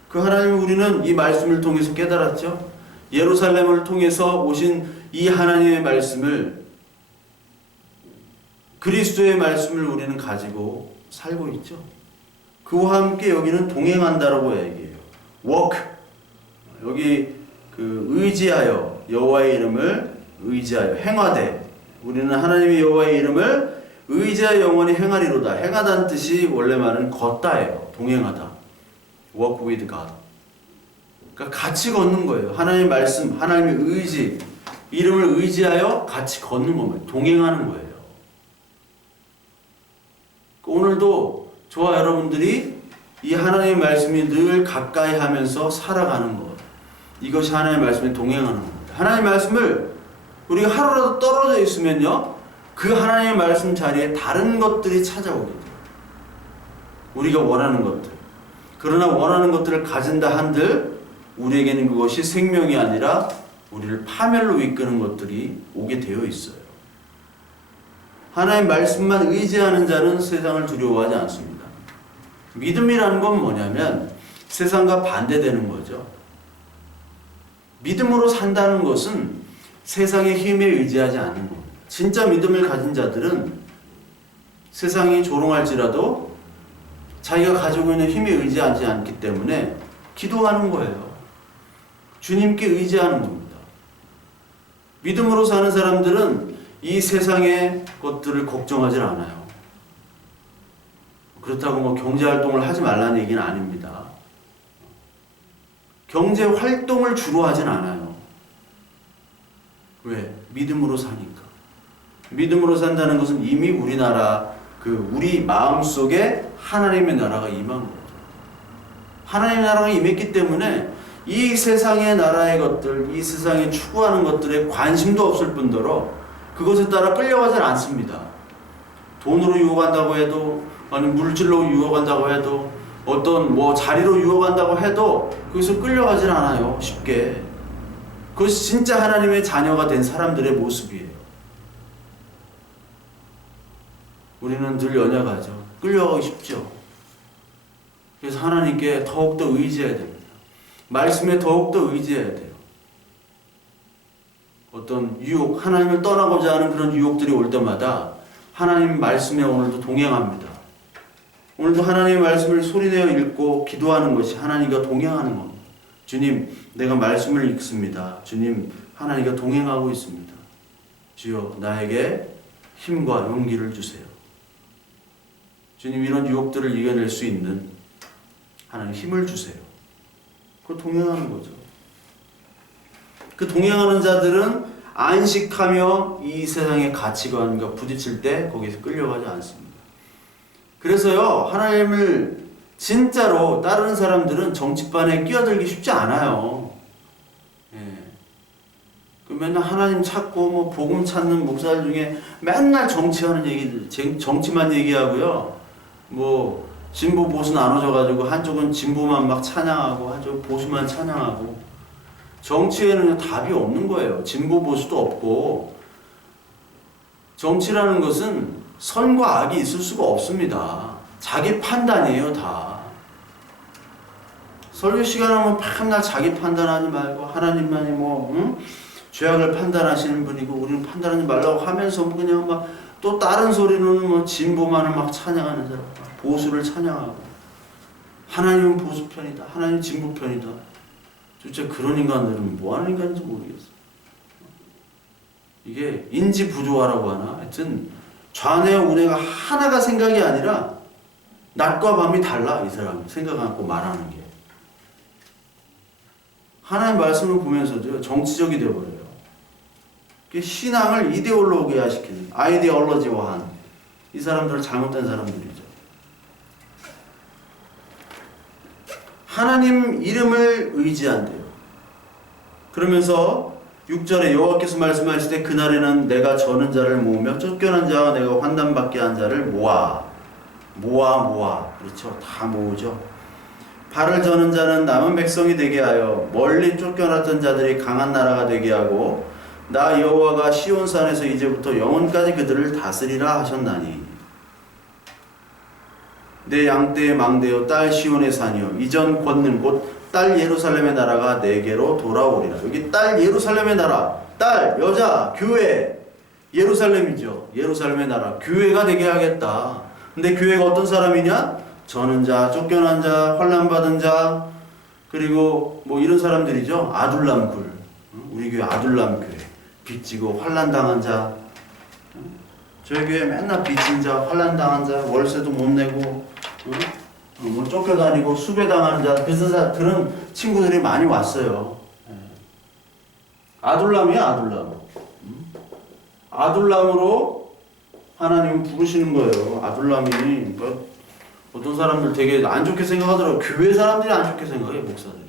그 하나님을 우리는 이 말씀을 통해서 깨달았죠. 예루살렘을 통해서 오신 이 하나님의 말씀을 그리스도의 말씀을 우리는 가지고 살고 있죠. 그와 함께 여기는 동행한다라고 얘기해요. walk. 여기 그 의지하여 여호와의 이름을 의지하여 행하되 우리는 하나님의 여호와의 이름을 의지하여 영원히 행하리로다. 행하다는 뜻이 원래 말은 걷다예요. 동행하다. walk with God. 그러니까 같이 걷는 거예요. 하나님의 말씀, 하나님의 의지, 이름을 의지하여 같이 걷는 겁니다. 동행하는 거예요. 오늘도 저와 여러분들이 이 하나님의 말씀이 늘 가까이 하면서 살아가는 것. 이것이 하나님의 말씀에 동행하는 겁니다. 하나님의 말씀을 우리가 하루라도 떨어져 있으면요. 그 하나님의 말씀 자리에 다른 것들이 찾아오게 돼요. 우리가 원하는 것들. 그러나 원하는 것들을 가진다 한들 우리에게는 그것이 생명이 아니라 우리를 파멸로 이끄는 것들이 오게 되어 있어요. 하나님 말씀만 의지하는 자는 세상을 두려워하지 않습니다. 믿음이라는 건 뭐냐면 세상과 반대되는 거죠. 믿음으로 산다는 것은 세상의 힘에 의지하지 않는 겁니다. 진짜 믿음을 가진 자들은 세상이 조롱할지라도 자기가 가지고 있는 힘에 의지하지 않기 때문에 기도하는 거예요. 주님께 의지하는 겁니다. 믿음으로 사는 사람들은 이 세상의 것들을 걱정하지 않아요. 그렇다고 뭐 경제활동을 하지 말라는 얘기는 아닙니다. 경제활동을 주로 하진 않아요. 왜? 믿음으로 사니까. 믿음으로 산다는 것은 이미 우리나라, 우리 마음속에 하나님의 나라가 임한 거죠. 하나님의 나라가 임했기 때문에 이 세상의 나라의 것들, 이 세상에 추구하는 것들에 관심도 없을 뿐더러 그것에 따라 끌려가지 않습니다. 돈으로 유혹한다고 해도, 아니 물질로 유혹한다고 해도, 어떤 자리로 유혹한다고 해도 거기서 끌려가질 않아요. 쉽게. 그것이 진짜 하나님의 자녀가 된 사람들의 모습이에요. 우리는 늘 연약하죠. 끌려가기 쉽죠. 그래서 하나님께 더욱더 의지해야 됩니다. 말씀에 더욱더 의지해야 돼요. 어떤 유혹, 하나님을 떠나고자 하는 그런 유혹들이 올 때마다 하나님 말씀에 오늘도 동행합니다. 오늘도 하나님의 말씀을 소리내어 읽고 기도하는 것이 하나님과 동행하는 겁니다. 주님, 내가 말씀을 읽습니다. 주님, 하나님과 동행하고 있습니다. 주여, 나에게 힘과 용기를 주세요. 주님, 이런 유혹들을 이겨낼 수 있는 하나님 힘을 주세요. 그 동행하는 거죠. 그 동행하는 자들은 안식하며 이 세상의 가치관과 부딪힐 때 거기서 끌려가지 않습니다. 그래서요, 하나님을 진짜로 따르는 사람들은 정치판에 끼어들기 쉽지 않아요. 예. 그 맨날 하나님 찾고 복음 찾는 목사들 중에 맨날 정치하는 얘기들, 정치만 얘기하고요. 진보 보수 나눠져가지고 한쪽은 진보만 막 찬양하고 한쪽은 보수만 찬양하고, 정치에는 답이 없는 거예요. 진보 보수도 없고. 정치라는 것은 선과 악이 있을 수가 없습니다. 자기 판단이에요, 다. 설교 시간 하면 맨날 자기 판단하지 말고 하나님만이 죄악을 판단하시는 분이고 우리는 판단하지 말라고 하면서 그냥 또 다른 소리는 진보만을 막 찬양하는 사람, 보수를 찬양하고, 하나님은 보수 편이다, 하나님 진보 편이다. 진짜 그런 인간들은 뭐 하는 인간인지 모르겠어. 이게 인지 부조화라고 하나? 하여튼 좌뇌와 우뇌가 하나가 생각이 아니라 낮과 밤이 달라. 이 사람 생각하고 말하는 게. 하나님 말씀을 보면서도 정치적이 되어버려요. 신앙을 이데올로기화시키는, 아이디올로지화한 이 사람들은 잘못된 사람들이죠. 하나님 이름을 의지한대요. 그러면서 6절에 여호와께서 말씀하실 때 그날에는 내가 저는 자를 모으며 쫓겨난 자와 내가 환난받게 한 자를 모아. 그렇죠. 다 모으죠. 발을 저는 자는 남은 백성이 되게 하여 멀리 쫓겨났던 자들이 강한 나라가 되게 하고, 나 여호와가 시온산에서 이제부터 영원까지 그들을 다스리라 하셨나니, 내 양떼의 망대여 딸 시온의 산이여 이전 권능 곧 딸 예루살렘의 나라가 내게로 돌아오리라. 여기 딸 예루살렘의 나라, 딸 여자 교회, 예루살렘이죠. 예루살렘의 나라, 교회가 되게 하겠다. 근데 교회가 어떤 사람이냐? 저는 자, 쫓겨난 자, 환난받은 자, 그리고 이런 사람들이죠. 아둘람굴, 우리 교회 아둘람 교회, 빚지고 환난당한 자. 저희 교회 맨날 빚진 자, 환난당한 자, 월세도 못 내고 쫓겨다니고 수배당하는 자, 그런 친구들이 많이 왔어요. 아둘람이야, 아둘람. 아둘람으로 하나님은 부르시는 거예요. 아둘람이 어떤 사람들 되게 안 좋게 생각하더라고요. 교회 사람들이 안 좋게 생각해, 목사들이.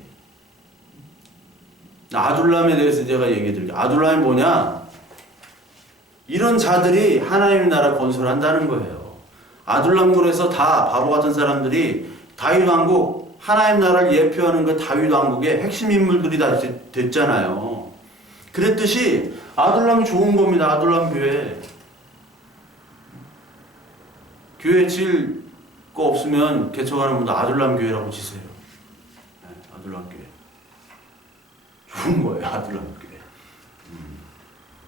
아둘람에 대해서 제가 얘기 드릴게요. 아둘람이 뭐냐? 이런 자들이 하나님의 나라 건설한다는 거예요. 아둘람굴에서 다 바보 같은 사람들이 다윗 왕국 하나님 나라를 예표하는 그 다윗 왕국의 핵심 인물들이 다 됐잖아요. 그랬듯이 아둘람이 좋은 겁니다. 아둘람 교회. 교회 질 거 없으면 개척하는 분들 아둘람 교회라고 치세요. 네, 아둘람 교회. 좋은 거예요. 아둘람 교회.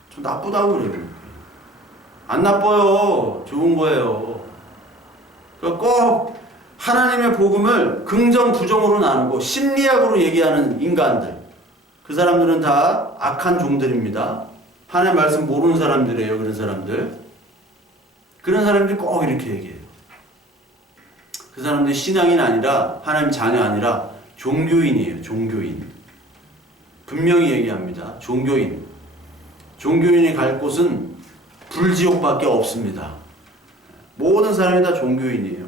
좀 나쁘다고 그래요. 안 나빠요. 좋은 거예요. 그러니까 꼭 하나님의 복음을 긍정 부정으로 나누고 심리학으로 얘기하는 인간들, 그 사람들은 다 악한 종들입니다. 하나님의 말씀 모르는 사람들이에요. 그런 사람들이 꼭 이렇게 얘기해요. 그 사람들이 신앙인 아니라 하나님 자녀 아니라 종교인이에요. 종교인. 분명히 얘기합니다. 종교인이 갈 곳은 불지옥밖에 없습니다. 모든 사람이 다 종교인이에요.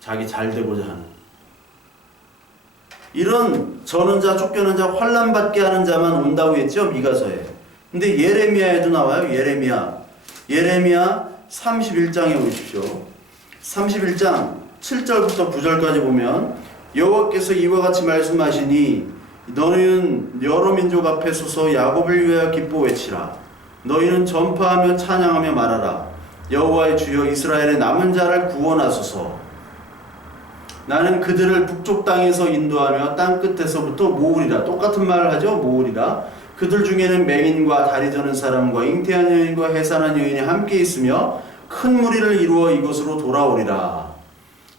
자기 잘 되고자 하는. 이런 저는 자, 쫓겨난 자, 환난받게 하는 자만 온다고 했죠. 미가서에. 근데 예레미야에도 나와요. 예레미야 31장에 오십시오. 31장 7절부터 9절까지 보면 여호와께서 이와 같이 말씀하시니 너희는 여러 민족 앞에 서서 야곱을 위하여 기뻐 외치라. 너희는 전파하며 찬양하며 말하라. 여호와의 주여 이스라엘의 남은 자를 구원하소서. 나는 그들을 북쪽 땅에서 인도하며 땅 끝에서부터 모으리라. 똑같은 말을 하죠. 모으리라. 그들 중에는 맹인과 다리 저는 사람과 잉태한 여인과 해산한 여인이 함께 있으며 큰 무리를 이루어 이곳으로 돌아오리라.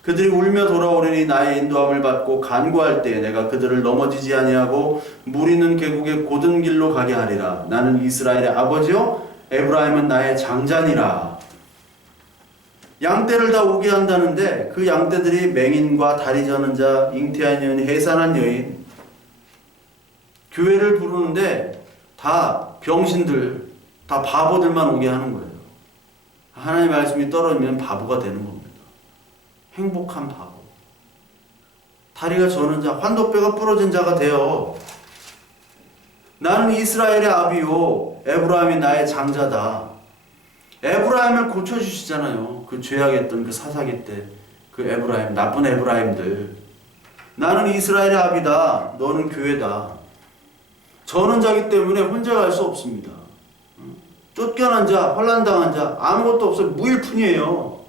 그들이 울며 돌아오리니 나의 인도함을 받고 간구할 때 내가 그들을 넘어지지 아니하고 무리는 계곡의 곧은 길로 가게 하리라. 나는 이스라엘의 아버지요 에브라임은 나의 장자니라. 양떼를 다 오게 한다는데 그 양떼들이 맹인과 다리 저는 자, 잉태한 여인, 해산한 여인, 교회를 부르는데 다 병신들, 다 바보들만 오게 하는 거예요. 하나님의 말씀이 떨어지면 바보가 되는 겁니다. 행복한 바보. 다리가 저는 자, 환도뼈가 부러진 자가 되어 나는 이스라엘의 아비요 에브라임이 나의 장자다. 에브라임을 고쳐주시잖아요. 그 죄악했던 그 사사기 때 그 에브라임, 나쁜 에브라임들. 나는 이스라엘의 아비다. 너는 교회다. 저는 자기 때문에 혼자 갈 수 없습니다. 쫓겨난 자, 환난당한 자 아무것도 없어요. 무일푼이에요.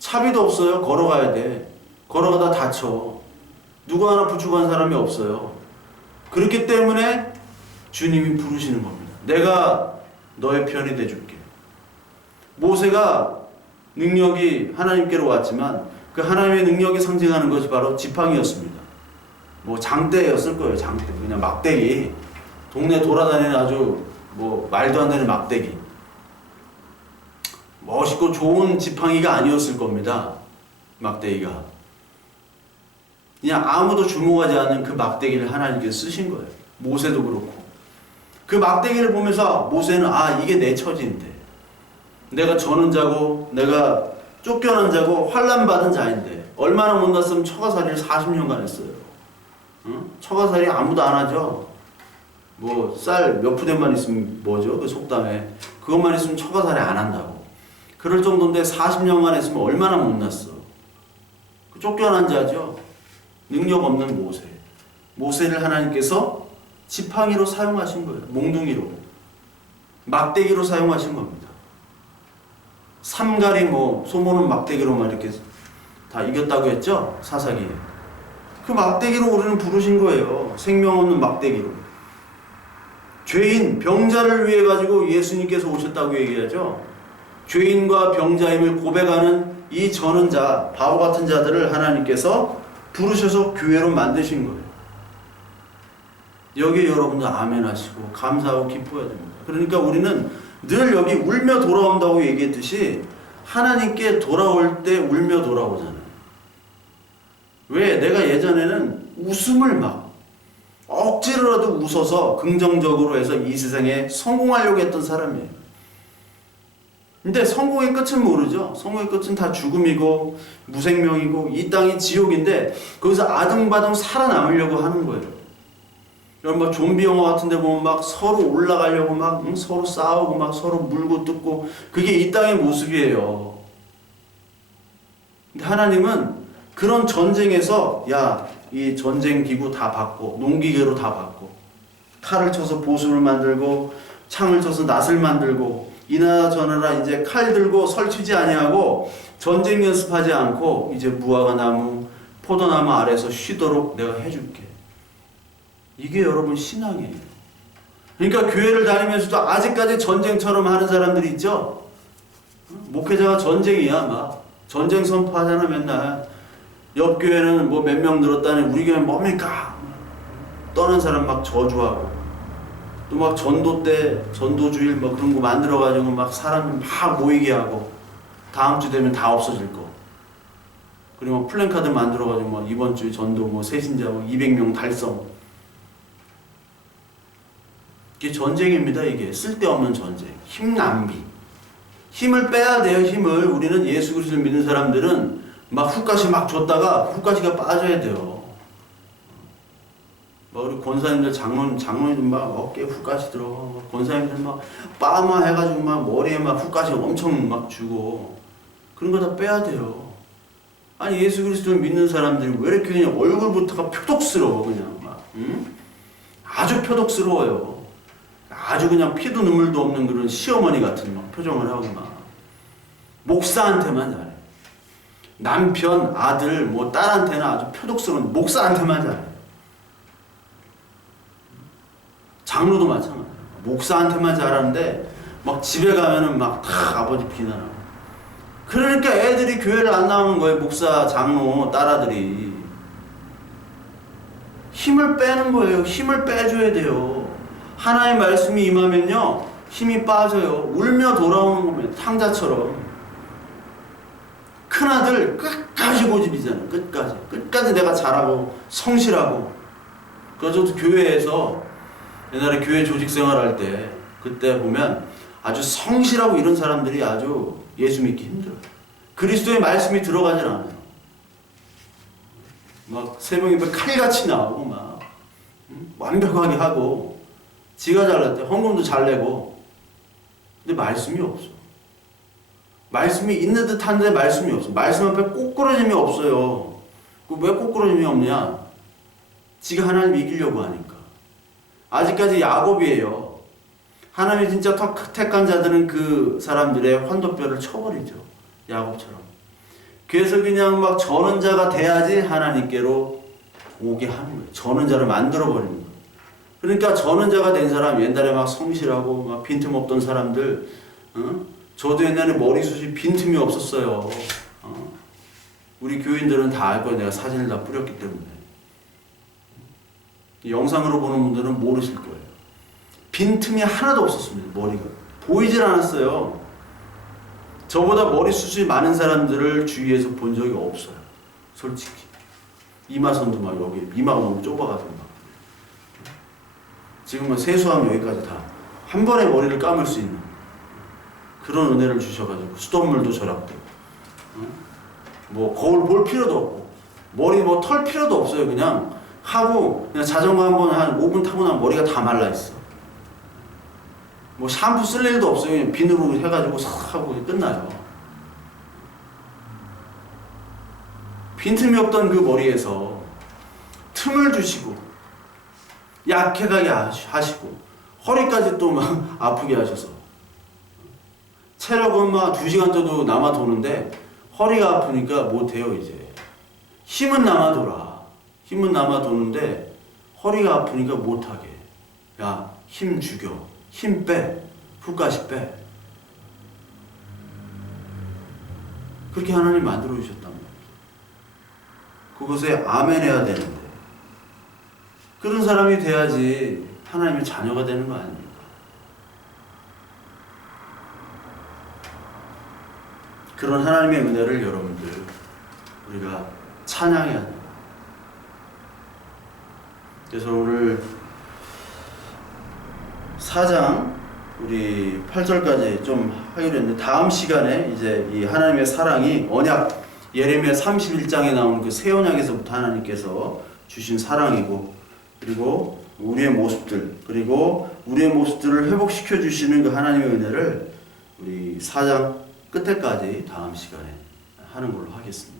차비도 없어요. 걸어가야 돼. 걸어가다 다쳐. 누구 하나 부축한 사람이 없어요. 그렇기 때문에 주님이 부르시는 겁니다. 내가 너의 편이 돼줄게. 모세가 능력이 하나님께로 왔지만 그 하나님의 능력이 상징하는 것이 바로 지팡이였습니다. 뭐 장대였을 거예요. 장대. 그냥 막대기. 동네 돌아다니는 아주 뭐 말도 안 되는 막대기. 멋있고 좋은 지팡이가 아니었을 겁니다. 막대기가. 그냥 아무도 주목하지 않는 그 막대기를 하나님께서 쓰신 거예요. 모세도 그렇고. 그 막대기를 보면서 모세는 이게 내 처지인데. 내가 저는 자고 내가 쫓겨난 자고 환난받은 자인데 얼마나 못났으면 처가살이를 40년간 했어요. 응? 처가살이 아무도 안 하죠. 뭐 쌀 몇 푸대만 있으면 뭐죠? 그 속담에 그것만 있으면 처가살이 안 한다고. 그럴 정도인데 40년간 했으면 얼마나 못났어. 쫓겨난 자죠. 능력 없는 모세. 모세를 하나님께서 지팡이로 사용하신 거예요. 몽둥이로. 막대기로 사용하신 겁니다. 삼가리 소모는 막대기로만 이렇게 다 이겼다고 했죠? 사사기에. 그 막대기로 우리는 부르신 거예요. 생명 없는 막대기로. 죄인, 병자를 위해 가지고 예수님께서 오셨다고 얘기하죠. 죄인과 병자임을 고백하는 이 저는 자, 바보 같은 자들을 하나님께서 부르셔서 교회로 만드신 거예요. 여기에 여러분들 아멘 하시고 감사하고 기뻐해야 됩니다. 그러니까 우리는 늘 여기 울며 돌아온다고 얘기했듯이 하나님께 돌아올 때 울며 돌아오잖아요. 왜? 내가 예전에는 웃음을 막 억지로라도 웃어서 긍정적으로 해서 이 세상에 성공하려고 했던 사람이에요. 근데 성공의 끝은 모르죠. 성공의 끝은 다 죽음이고 무생명이고 이 땅이 지옥인데 거기서 아등바등 살아남으려고 하는 거예요. 여러분 막 좀비 영화 같은 데 보면 막 서로 올라가려고 막 서로 싸우고 막 서로 물고 뜯고 그게 이 땅의 모습이에요. 근데 하나님은 그런 전쟁에서 야 이 전쟁 기구 다 받고 농기계로 다 받고 칼을 쳐서 보수를 만들고 창을 쳐서 낫을 만들고 이나라 저나라 이제 칼 들고 설치지 아니하고 전쟁 연습하지 않고 이제 무화과 나무, 포도나무 아래서 쉬도록 내가 해줄게. 이게 여러분 신앙이에요. 그러니까 교회를 다니면서도 아직까지 전쟁처럼 하는 사람들이 있죠. 목회자가 전쟁이야 막 전쟁 선포하잖아 맨날. 옆 교회는 뭐 몇 명 늘었다니 우리 교회는 뭡니까? 떠난 사람 막 저주하고 또 막 전도 때 전도주일 뭐 그런 거 만들어가지고 막 사람 막 모이게 하고 다음 주 되면 다 없어질 거. 그리고 플랜카드 만들어가지고 뭐 이번 주에 전도 뭐 새신자 뭐 200명 달성. 이게 전쟁입니다. 이게 쓸데없는 전쟁. 힘 낭비. 힘을 빼야 돼요. 힘을. 우리는 예수 그리스도를 믿는 사람들은 막 훅가시 막 줬다가 훅가시가 빠져야 돼요. 막 우리 권사님들 장로님들 막 어깨에 훅가시 들어. 권사님들 막 빠마 해가지고 막 머리에 막 훅가시 엄청 막 주고 그런 거 다 빼야 돼요. 아니 예수 그리스도를 믿는 사람들이 왜 이렇게 그냥 얼굴부터가 표독스러워 그냥 막 응? 아주 표독스러워요. 아주 그냥 피도 눈물도 없는 그런 시어머니 같은 막 표정을 하고 막 목사한테만 잘해. 남편, 아들, 뭐 딸한테는 아주 표독스러운 목사한테만 잘해. 장로도 마찬가지야. 목사한테만 잘하는데 막 집에 가면은 막 다 아버지 비난하고. 그러니까 애들이 교회를 안 나오는 거예요. 목사, 장로, 딸아들이. 힘을 빼는 거예요. 힘을 빼줘야 돼요. 하나의 말씀이 임하면요 힘이 빠져요. 울며 돌아오는 겁니다. 탕자처럼. 큰아들 끝까지 고집이잖아요. 끝까지 내가 잘하고 성실하고. 그래서 저도 교회에서 옛날에 교회 조직 생활할 때 그때 보면 아주 성실하고 이런 사람들이 아주 예수 믿기 힘들어요. 그리스도의 말씀이 들어가질 않아요. 막 새벽에 칼같이 나오고 막 완벽하게 하고 지가 잘났대. 헌금도 잘 내고. 근데 말씀이 없어. 말씀이 있는 듯 한데 말씀이 없어. 말씀 앞에 꼬꾸라짐이 없어요. 왜 꼬꾸라짐이 없냐? 지가 하나님 이기려고 하니까. 아직까지 야곱이에요. 하나님이 진짜 택한 자들은 그 사람들의 환도뼈를 쳐버리죠. 야곱처럼. 그래서 그냥 막 전원자가 돼야지 하나님께로 오게 하는 거예요. 전원자를 만들어버리는 거예요. 그러니까 전원자가 된 사람, 옛날에 막 성실하고 막 빈틈없던 사람들, 저도 옛날에 머리숱이 빈틈이 없었어요. 우리 교인들은 다 알 거예요. 내가 사진을 다 뿌렸기 때문에. 영상으로 보는 분들은 모르실 거예요. 빈틈이 하나도 없었습니다. 머리가. 보이질 않았어요. 저보다 머리숱이 많은 사람들을 주위에서 본 적이 없어요. 솔직히. 이마선도 막 여기, 이마가 너무 좁아가지고 막. 지금은 세수하면 여기까지 다 한 번에 머리를 감을 수 있는 그런 은혜를 주셔가지고 수돗물도 절약되고 뭐 거울 볼 필요도 없고 머리 뭐 털 필요도 없어요. 그냥 하고 그냥 자전거 한번 한 5분 타고 나면 머리가 다 말라있어. 뭐 샴푸 쓸 일도 없어요. 그냥 비누로 해가지고 싹 하고 끝나요. 빈틈이 없던 그 머리에서 틈을 주시고 약해가게 하시고 허리까지 또 막 아프게 하셔서 체력은 막 2시간 정도 남아 도는데 허리가 아프니까 못해요. 이제 힘은 남아 돌아. 힘은 남아 도는데 허리가 아프니까 못하게. 야, 힘 죽여. 힘 빼. 훅가시 빼. 그렇게 하나님 만들어 주셨단 말이에요. 그것에 아멘 해야 되는데 그런 사람이 돼야지 하나님의 자녀가 되는 거 아닙니까? 그런 하나님의 은혜를 여러분들 우리가 찬양해야 됩니다. 그래서 오늘 4장 우리 8절까지 좀 하기로 했는데 다음 시간에 이제 이 하나님의 사랑이 언약 예레미야 31장에 나오는 그 새 언약에서부터 하나님께서 주신 사랑이고 그리고 우리의 모습들 그리고 우리의 모습들을 회복시켜 주시는 그 하나님의 은혜를 우리 4장 끝에까지 다음 시간에 하는 걸로 하겠습니다.